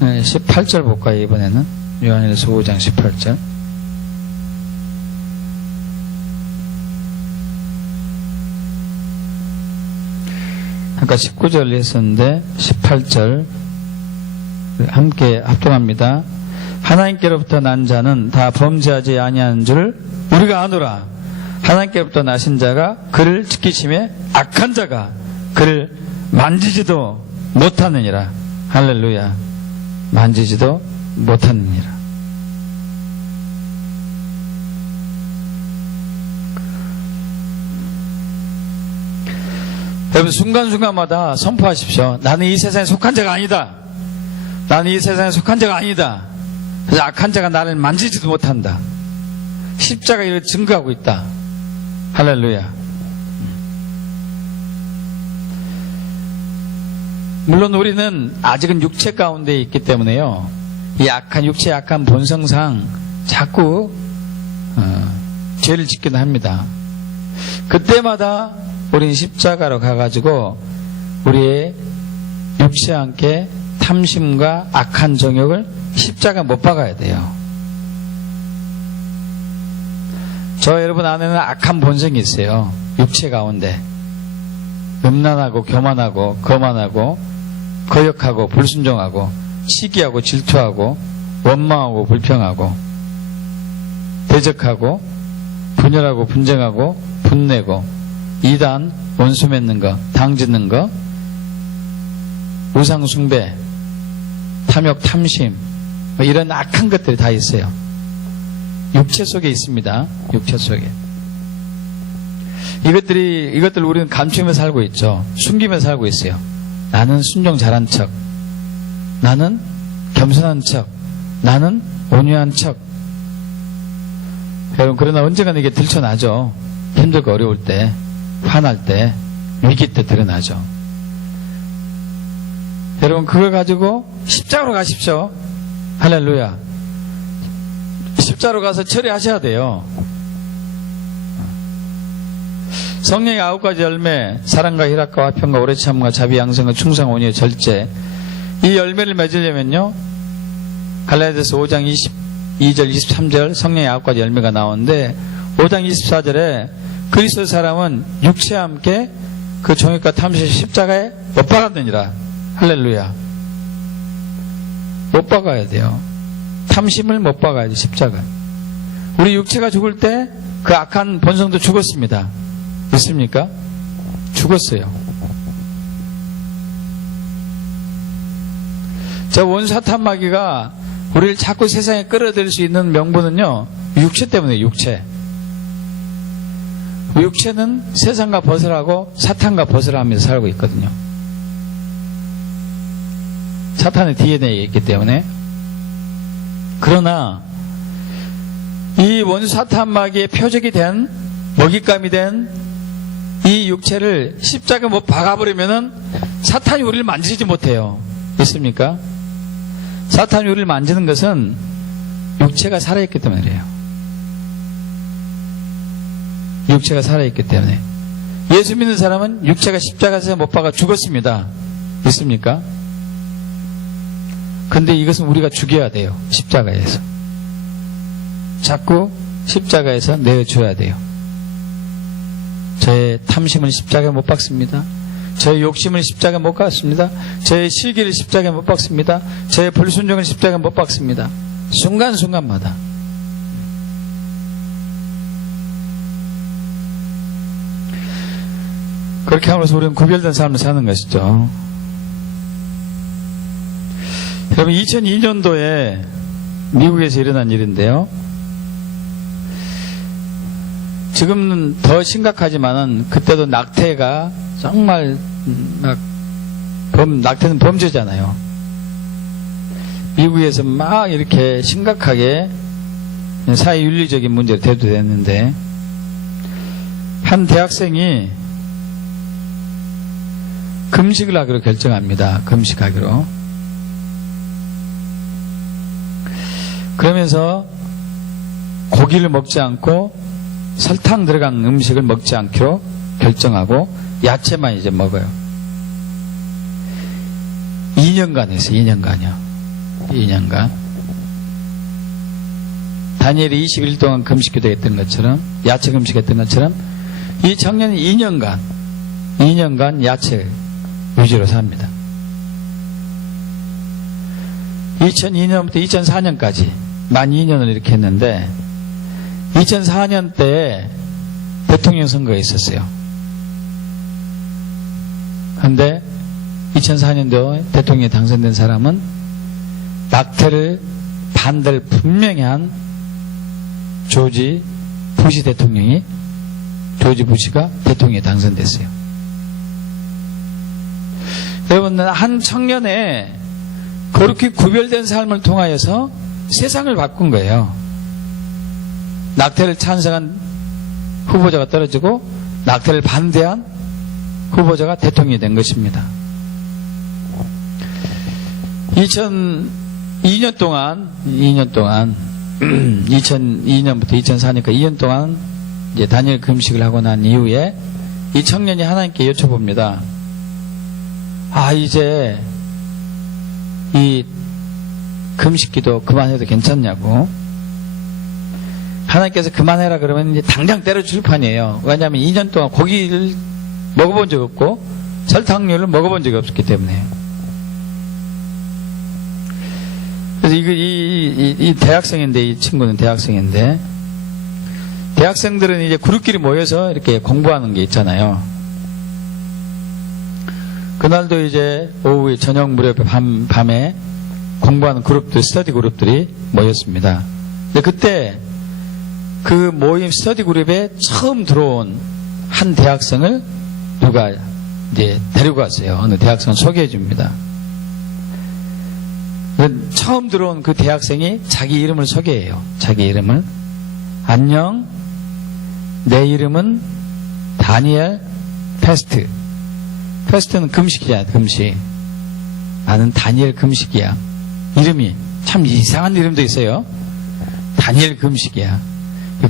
18절 볼까요? 이번에는 요한일서 5장 18절. 아까 19절 했었는데 18절 함께 합동합니다. 하나님께로부터 난 자는 다 범죄하지 아니하는 줄 우리가 아노라. 하나님께로부터 나신 자가 그를 지키심에 악한 자가 그를 만지지도 못하느니라. 할렐루야. 만지지도 못하느니라. 여러분 순간순간마다 선포하십시오. 나는 이 세상에 속한 자가 아니다. 나는 이 세상에 속한 자가 아니다. 그래서 악한 자가 나를 만지지도 못한다. 십자가 이를 증거하고 있다. 할렐루야. 물론 우리는 아직은 육체 가운데 있기 때문에요. 이 악한 육체의 악한 본성상 자꾸 죄를 짓기는 합니다. 그때마다 우리는 십자가로 가가지고 우리의 육체와 함께 탐심과 악한 정욕을 십자가 못 박아야 돼요. 저 여러분 안에는 악한 본성이 있어요. 육체 가운데 음란하고 교만하고 거만하고 거역하고 불순종하고 시기하고 질투하고 원망하고 불평하고 대적하고 분열하고 분쟁하고 분내고 이단 원수 맺는 거, 당 짓는 거, 우상 숭배, 탐욕, 탐심 뭐 이런 악한 것들이 다 있어요. 육체 속에 있습니다. 육체 속에. 이것들 우리는 감추면서 살고 있죠. 숨기면서 살고 있어요. 나는 순종 잘한 척, 나는 겸손한 척, 나는 온유한 척. 여러분, 그러나 언젠가 이게 들춰나죠. 힘들고 어려울 때, 화날 때, 위기 때 드러나죠. 여러분, 그걸 가지고 십자가로 가십시오. 할렐루야. 십자가로 가서 처리하셔야 돼요. 성령의 9가지 열매, 사랑과 희락과 화평과 오래 참음과 자비, 양성과 충성, 온유, 절제. 이 열매를 맺으려면요, 갈라디아서 5장 22절, 23절 성령의 9가지 열매가 나오는데 5장 24절에 그리스도 사람은 육체와 함께 그 정욕과 탐심의 십자가에 못 박았느니라. 할렐루야. 못 박아야 돼요. 탐심을 못 박아야 돼, 십자가. 우리 육체가 죽을 때 그 악한 본성도 죽었습니다. 있습니까? 죽었어요. 저 원수 사탄 마귀가 우리를 자꾸 세상에 끌어들일 수 있는 명분은요, 육체 때문에. 육체는 세상과 벗어나고 사탄과 벗어나면서 살고 있거든요. 사탄의 DNA에 있기 때문에. 그러나 이 원수 사탄 마귀의 표적이 된, 먹잇감이 된 이 육체를 십자가에 못 박아버리면은 사탄이 우리를 만지지 못해요. 있습니까? 사탄이 우리를 만지는 것은 육체가 살아있기 때문에 그래요. 육체가 살아있기 때문에. 예수 믿는 사람은 육체가 십자가에서 못 박아 죽었습니다. 있습니까? 근데 이것은 우리가 죽여야 돼요. 십자가에서. 자꾸 십자가에서 내어줘야 돼요. 저의 탐심을 십자가에 못 박습니다. 저의 욕심을 십자가에 못 박습니다. 저의 시기를 십자가에 못 박습니다. 저의 불순종을 십자가에 못 박습니다. 순간순간마다. 그렇게 하면서 우리는 구별된 삶을 사는 것이죠. 여러분, 2002년도에 미국에서 일어난 일인데요. 지금은 더 심각하지만은 그때도 낙태가 정말 낙태는 범죄잖아요. 미국에서 막 이렇게 심각하게 사회윤리적인 문제로 대두됐는데 한 대학생이 금식을 하기로 결정합니다. 금식하기로. 그러면서 고기를 먹지 않고 설탕 들어간 음식을 먹지 않기로 결정하고 야채만 이제 먹어요. 2년간 했어요. 2년간이요. 2년간. 다니엘이 21일 동안 금식기도 했던 것처럼, 야채 금식했던 것처럼 이 청년이 2년간 야채 위주로 삽니다. 2002년부터 2004년까지 만 2년을 이렇게 했는데 2004년 때 대통령 선거가 있었어요. 그런데 2004년도 대통령에 당선된 사람은 낙태를 반대를 분명히 한 조지 부시 대통령이, 조지 부시가 대통령에 당선됐어요. 여러분, 한 청년의 그렇게 구별된 삶을 통하여서 세상을 바꾼 거예요. 낙태를 찬성한 후보자가 떨어지고 낙태를 반대한 후보자가 대통령이 된 것입니다. 2002년 동안 2002년부터 2004년까지 2년 동안 이제 다니엘 금식을 하고 난 이후에 이 청년이 하나님께 여쭤봅니다. 이제 이 금식기도 그만해도 괜찮냐고. 하나님께서 그만해라 그러면 이제 당장 때려줄 판이에요. 왜냐하면 2년 동안 고기를 먹어본 적 없고 설탕류를 먹어본 적이 없었기 때문에. 그래서 이 대학생인데, 이 친구는 대학생인데, 대학생들은 이제 그룹끼리 모여서 이렇게 공부하는 게 있잖아요. 그날도 이제 오후에 저녁 무렵에 밤에 공부하는 그룹들, 스터디 그룹들이 모였습니다. 근데 그때 그 모임 스터디 그룹에 처음 들어온 한 대학생을 누가 이제 데리고 왔어요. 어느 대학생을 소개해 줍니다. 처음 들어온 그 대학생이 자기 이름을 소개해요. 자기 이름을. 안녕, 내 이름은 다니엘 패스트. 패스트는 금식이잖아요. 금식. 나는 다니엘 금식이야. 이름이 참 이상한 이름도 있어요. 다니엘 금식이야.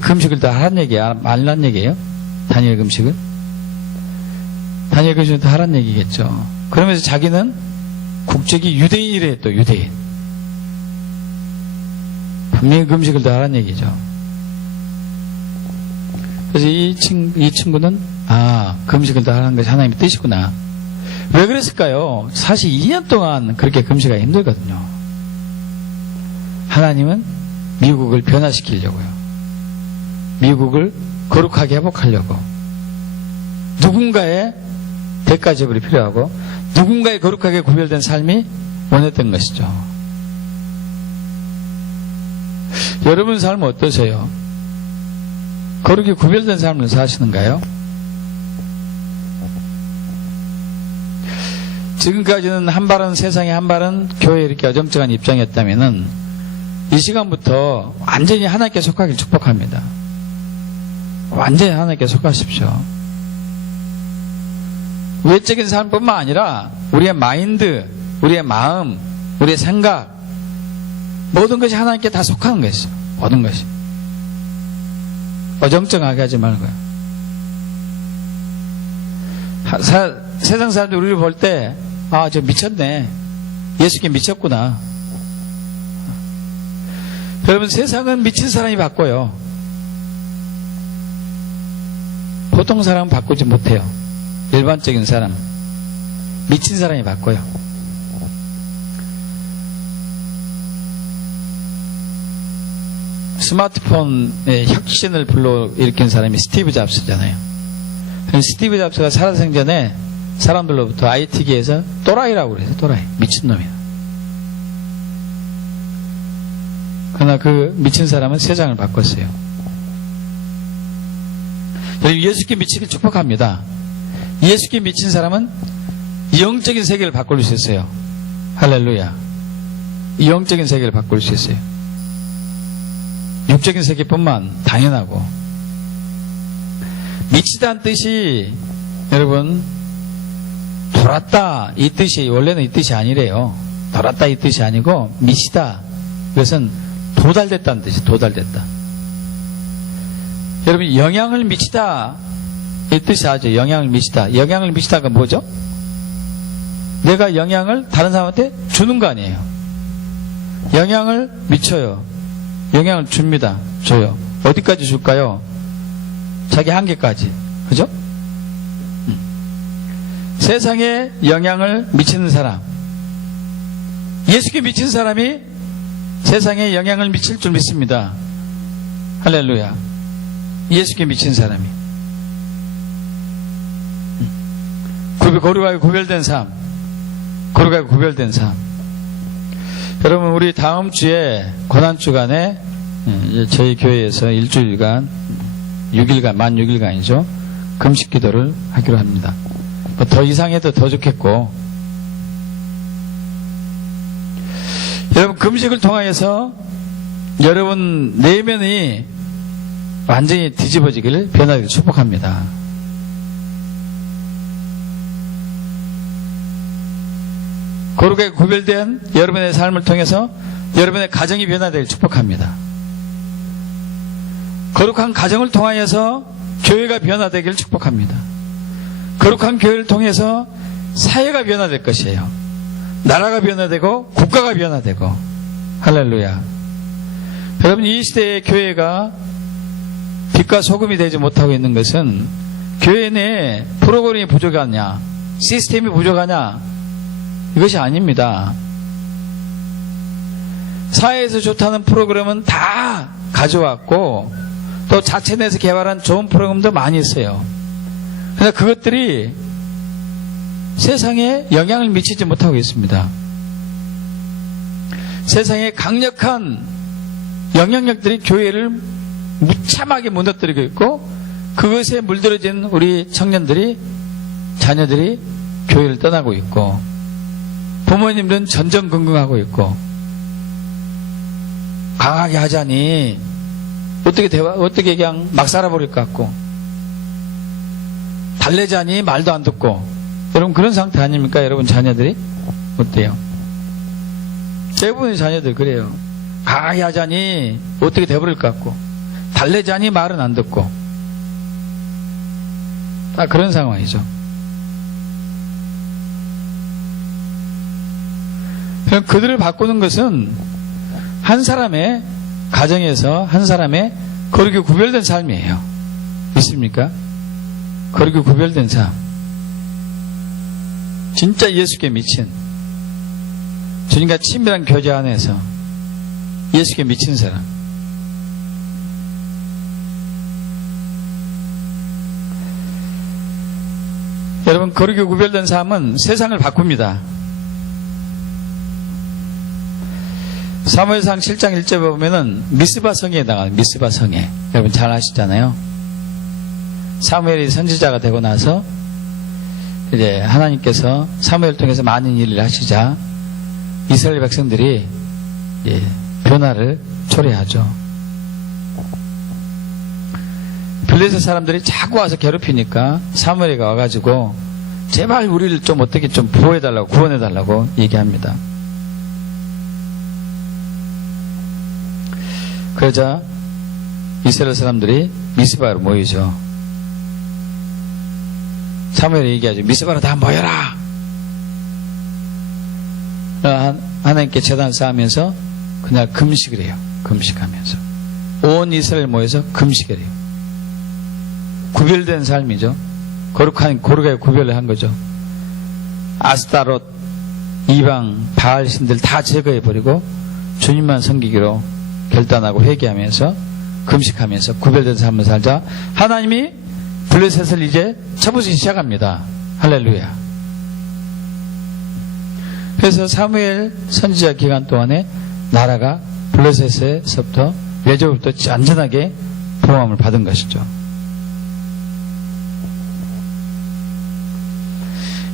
금식을 다 하란 얘기야? 말란 얘기예요? 다니엘 금식을? 다니엘 금식을 다 하란 얘기겠죠. 그러면서 자기는 국적이 유대인이래. 또 유대인. 분명히 금식을 다 하란 얘기죠. 그래서 이 친구는 금식을 다 하는 것이 하나님의 뜻이구나. 왜 그랬을까요? 사실 2년 동안 그렇게 금식하기 힘들거든요. 하나님은 미국을 변화시키려고요. 미국을 거룩하게 회복하려고. 누군가의 대가지불이 필요하고 누군가의 거룩하게 구별된 삶이 원했던 것이죠. 여러분 삶은 어떠세요? 거룩이 구별된 삶을 사시는가요? 지금까지는 한 발은 세상에 한 발은 교회에 이렇게 어정쩡한 입장이었다면은 이 시간부터 완전히 하나님께 속하길 축복합니다. 완전히 하나님께 속하십시오. 외적인 삶뿐만 아니라 우리의 마인드, 우리의 마음, 우리의 생각 모든 것이 하나님께 다 속하는 것이죠. 모든 것이. 어정쩡하게 하지 말고요. 세상 사람들이 우리를 볼 때 저 미쳤네. 예수께 미쳤구나. 여러분 세상은 미친 사람이 바꿔요. 보통 사람은 바꾸지 못해요. 일반적인 사람, 미친 사람이 바꿔요. 스마트폰의 혁신을 불러일으킨 사람이 스티브 잡스잖아요. 스티브 잡스가 살아생전에 사람들로부터 IT계에서 또라이라고 그래서 또라이, 미친놈이야. 그러나 그 미친 사람은 세상을 바꿨어요. 예수께 미치길 축복합니다. 예수께 미친 사람은 영적인 세계를 바꿀 수 있어요. 할렐루야. 영적인 세계를 바꿀 수 있어요. 육적인 세계뿐만 당연하고. 미치다는 뜻이 여러분 돌았다 이 뜻이 원래는 이 뜻이 아니래요. 돌았다 이 뜻이 아니고 미치다 이것은 도달됐다는 뜻이 도달됐다. 여러분 영향을 미치다 이 뜻이 아죠. 영향을 미치다. 영향을 미치다가 뭐죠? 내가 영향을 다른 사람한테 주는 거 아니에요. 영향을 미쳐요. 영향을 줍니다. 줘요. 어디까지 줄까요? 자기 한계까지. 그죠? 세상에 영향을 미치는 사람. 예수께 미친 사람이 세상에 영향을 미칠 줄 믿습니다. 할렐루야. 예수께 미친 사람이. 거룩하게 구별된 삶. 거룩하게 구별된 삶. 여러분 우리 다음 주에 고난주간에 저희 교회에서 일주일간 6일간 만 6일간이죠. 금식 기도를 하기로 합니다. 더 이상해도 더 좋겠고 여러분 금식을 통하여서 여러분 내면이 완전히 뒤집어지기를 변하기를 축복합니다. 거룩하게 구별된 여러분의 삶을 통해서 여러분의 가정이 변화되기를 축복합니다. 거룩한 가정을 통하여서 교회가 변화되기를 축복합니다. 거룩한 교회를 통해서 사회가 변화될 것이에요. 나라가 변화되고 국가가 변화되고. 할렐루야. 여러분 이 시대의 교회가 빛과 소금이 되지 못하고 있는 것은 교회 내에 프로그램이 부족하냐 시스템이 부족하냐 이것이 아닙니다. 사회에서 좋다는 프로그램은 다 가져왔고 또 자체 내에서 개발한 좋은 프로그램도 많이 있어요. 그러나 그것들이 세상에 영향을 미치지 못하고 있습니다. 세상에 강력한 영향력들이 교회를 무참하게 무너뜨리고 있고 그것에 물들어진 우리 청년들이 자녀들이 교회를 떠나고 있고 부모님들은 전전긍긍하고 있고 강하게 하자니 어떻게 그냥 막 살아버릴 것 같고 달래자니 말도 안 듣고 여러분 그런 상태 아닙니까? 여러분 자녀들이 어때요? 대부분의 자녀들 그래요. 강하게 하자니 어떻게 돼버릴 것 같고 달래자니 말은 안 듣고 다 그런 상황이죠. 그럼 그들을 바꾸는 것은 한 사람의 가정에서 한 사람의 거룩이 구별된 삶이에요. 있습니까? 거룩이 구별된 삶. 진짜 예수께 미친 주님과 친밀한 교제 안에서 예수께 미친 사람. 여러분 거룩이 구별된 삶은 세상을 바꿉니다. 사무엘상 7장 1절에 보면은 미스바 성에 나가요. 미스바 성에. 여러분 잘 아시잖아요. 사무엘이 선지자가 되고 나서 이제 하나님께서 사무엘을 통해서 많은 일을 하시자 이스라엘 백성들이 변화를 초래하죠. 블레셋 사람들이 자꾸 와서 괴롭히니까 사무엘이가 와가지고 제발 우리를 좀 어떻게 좀 보호해달라고 구원해달라고 얘기합니다. 그러자 이스라엘 사람들이 미스바로 모이죠. 사무엘이 얘기하죠. 미스바로 다 모여라. 하나님께 제단 쌓으면서 그날 금식을 해요. 금식하면서 온 이스라엘 모여서 금식을 해요. 구별된 삶이죠. 거룩하게 구별을 한 거죠. 아스타롯 이방 바알 신들 다 제거해버리고 주님만 섬기기로 결단하고 회개하면서 금식하면서 구별된 삶을 살자 하나님이 블레셋을 이제 쳐부수기 시작합니다. 할렐루야. 그래서 사무엘 선지자 기간 동안에 나라가 블레셋에서부터 외조부터 안전하게 보호함을 받은 것이죠.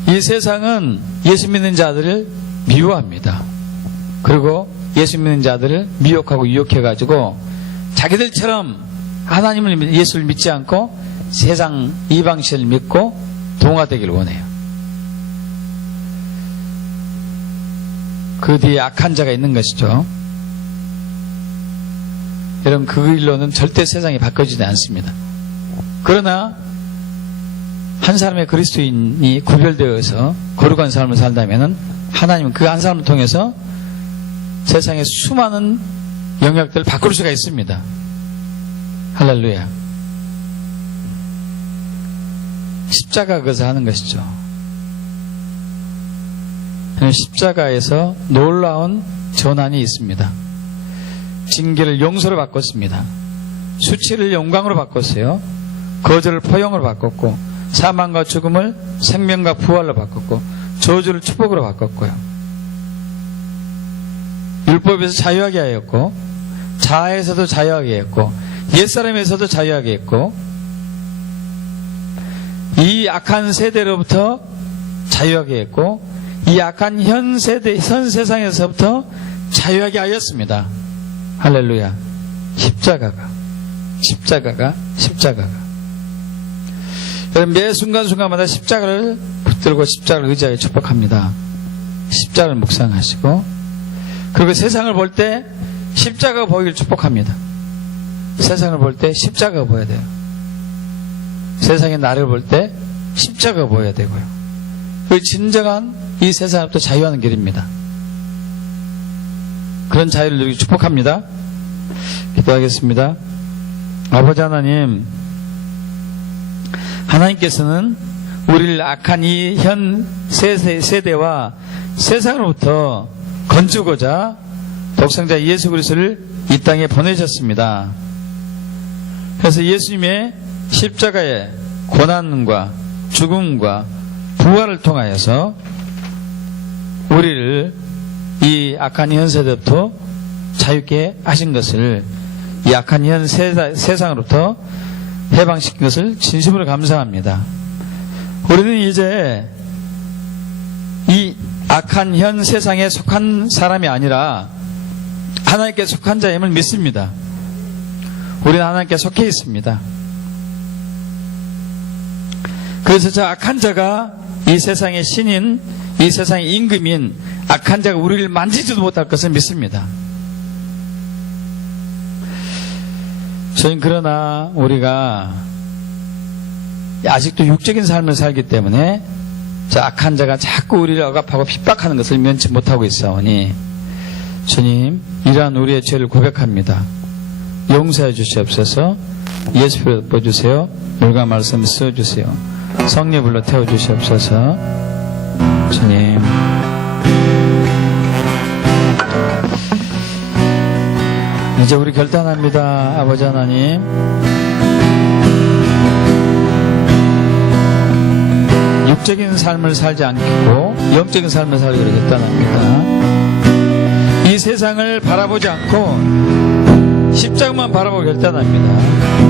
이 세상은 예수 믿는 자들을 미워합니다. 그리고 예수 믿는 자들을 미혹하고 유혹해가지고 자기들처럼 하나님을 예수를 믿지 않고 세상 이방신을 믿고 동화되기를 원해요. 그 뒤에 악한 자가 있는 것이죠. 여러분 그 일로는 절대 세상이 바뀌어지지 않습니다. 그러나 한 사람의 그리스도인이 구별되어서 거룩한 삶을 산다면 하나님은 그 한 사람을 통해서 세상의 수많은 영역들을 바꿀 수가 있습니다. 할렐루야. 십자가 그것을 하는 것이죠. 십자가에서 놀라운 전환이 있습니다. 징계를 용서로 바꿨습니다. 수치를 영광으로 바꿨어요. 거절을 포용으로 바꿨고 사망과 죽음을 생명과 부활로 바꿨고 저주를 축복으로 바꿨고요. 율법에서 자유하게 하였고 자아에서도 자유하게 했고 옛사람에서도 자유하게 했고 이 악한 세대로부터 자유하게 했고 이 악한 현 세상에서부터 자유하게 하였습니다. 할렐루야. 십자가가 매 순간순간마다 십자가를 붙들고 십자가를 의지하게 축복합니다. 십자가를 묵상하시고 그리고 세상을 볼 때 십자가가 보이길 축복합니다. 세상을 볼 때 십자가가 보여야 돼요. 세상의 나를 볼 때 십자가가 보여야 되고요. 그 진정한 이 세상부터 자유하는 길입니다. 그런 자유를 누리기 축복합니다. 기도하겠습니다. 아버지 하나님, 하나님께서는 우리를 악한 이 현 세대와 세상으로부터 건주고자 독생자 예수 그리스도를 이 땅에 보내셨습니다. 그래서 예수님의 십자가의 고난과 죽음과 부활을 통하여서 우리를 이 악한 현 세대부터 자유케 하신 것을, 이 악한 현 세상으로부터 해방시킨 것을 진심으로 감사합니다. 우리는 이제 이 악한 현 세상에 속한 사람이 아니라 하나님께 속한 자임을 믿습니다. 우리는 하나님께 속해 있습니다. 그래서 저 악한 자가 이 세상의 신인, 이 세상의 임금인 악한 자가 우리를 만지지도 못할 것을 믿습니다. 저는 그러나 우리가 아직도 육적인 삶을 살기 때문에 저 악한 자가 자꾸 우리를 억압하고 핍박하는 것을 면치 못하고 있사오니 주님, 이러한 우리의 죄를 고백합니다. 용서해 주시옵소서. 예수를 엎어주세요. 물과 말씀 쓰어주세요. 성령 불러 태워주시옵소서. 주님, 이제 우리 결단합니다. 아버지 하나님, 육적인 삶을 살지 않고 영적인 삶을 살기로 결단합니다. 이 세상을 바라보지 않고 십자가만 바라보고 결단합니다.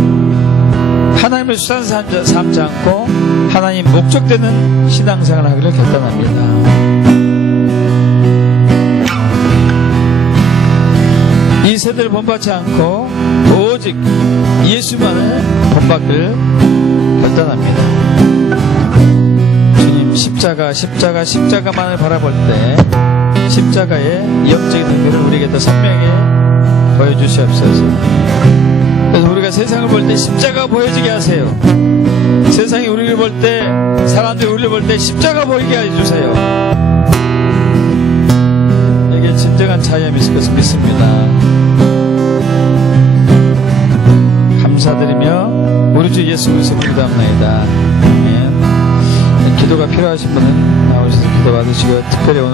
하나님을 수단 삼지 않고 하나님 목적되는 신앙생활을 하기를 결단합니다. 이 세대를 본받지 않고 오직 예수만을 본받기를 결단합니다. 주님, 십자가만을 바라볼 때 십자가의 영적인 의미를 우리에게 더 선명히 보여주시옵소서. 그래서 우리가 세상을 볼 때 십자가 보여지게 하세요. 세상이 우리를 볼 때, 사람들이 우리를 볼 때 십자가 보이게 해주세요. 이게 진정한 자유함이 있을 것을 믿습니다. 감사드리며 우리 주 예수 그리스도 기도합나이다. 아멘. 기도가 필요하신 분은 나오셔서 기도 받으시고, 특별히 오늘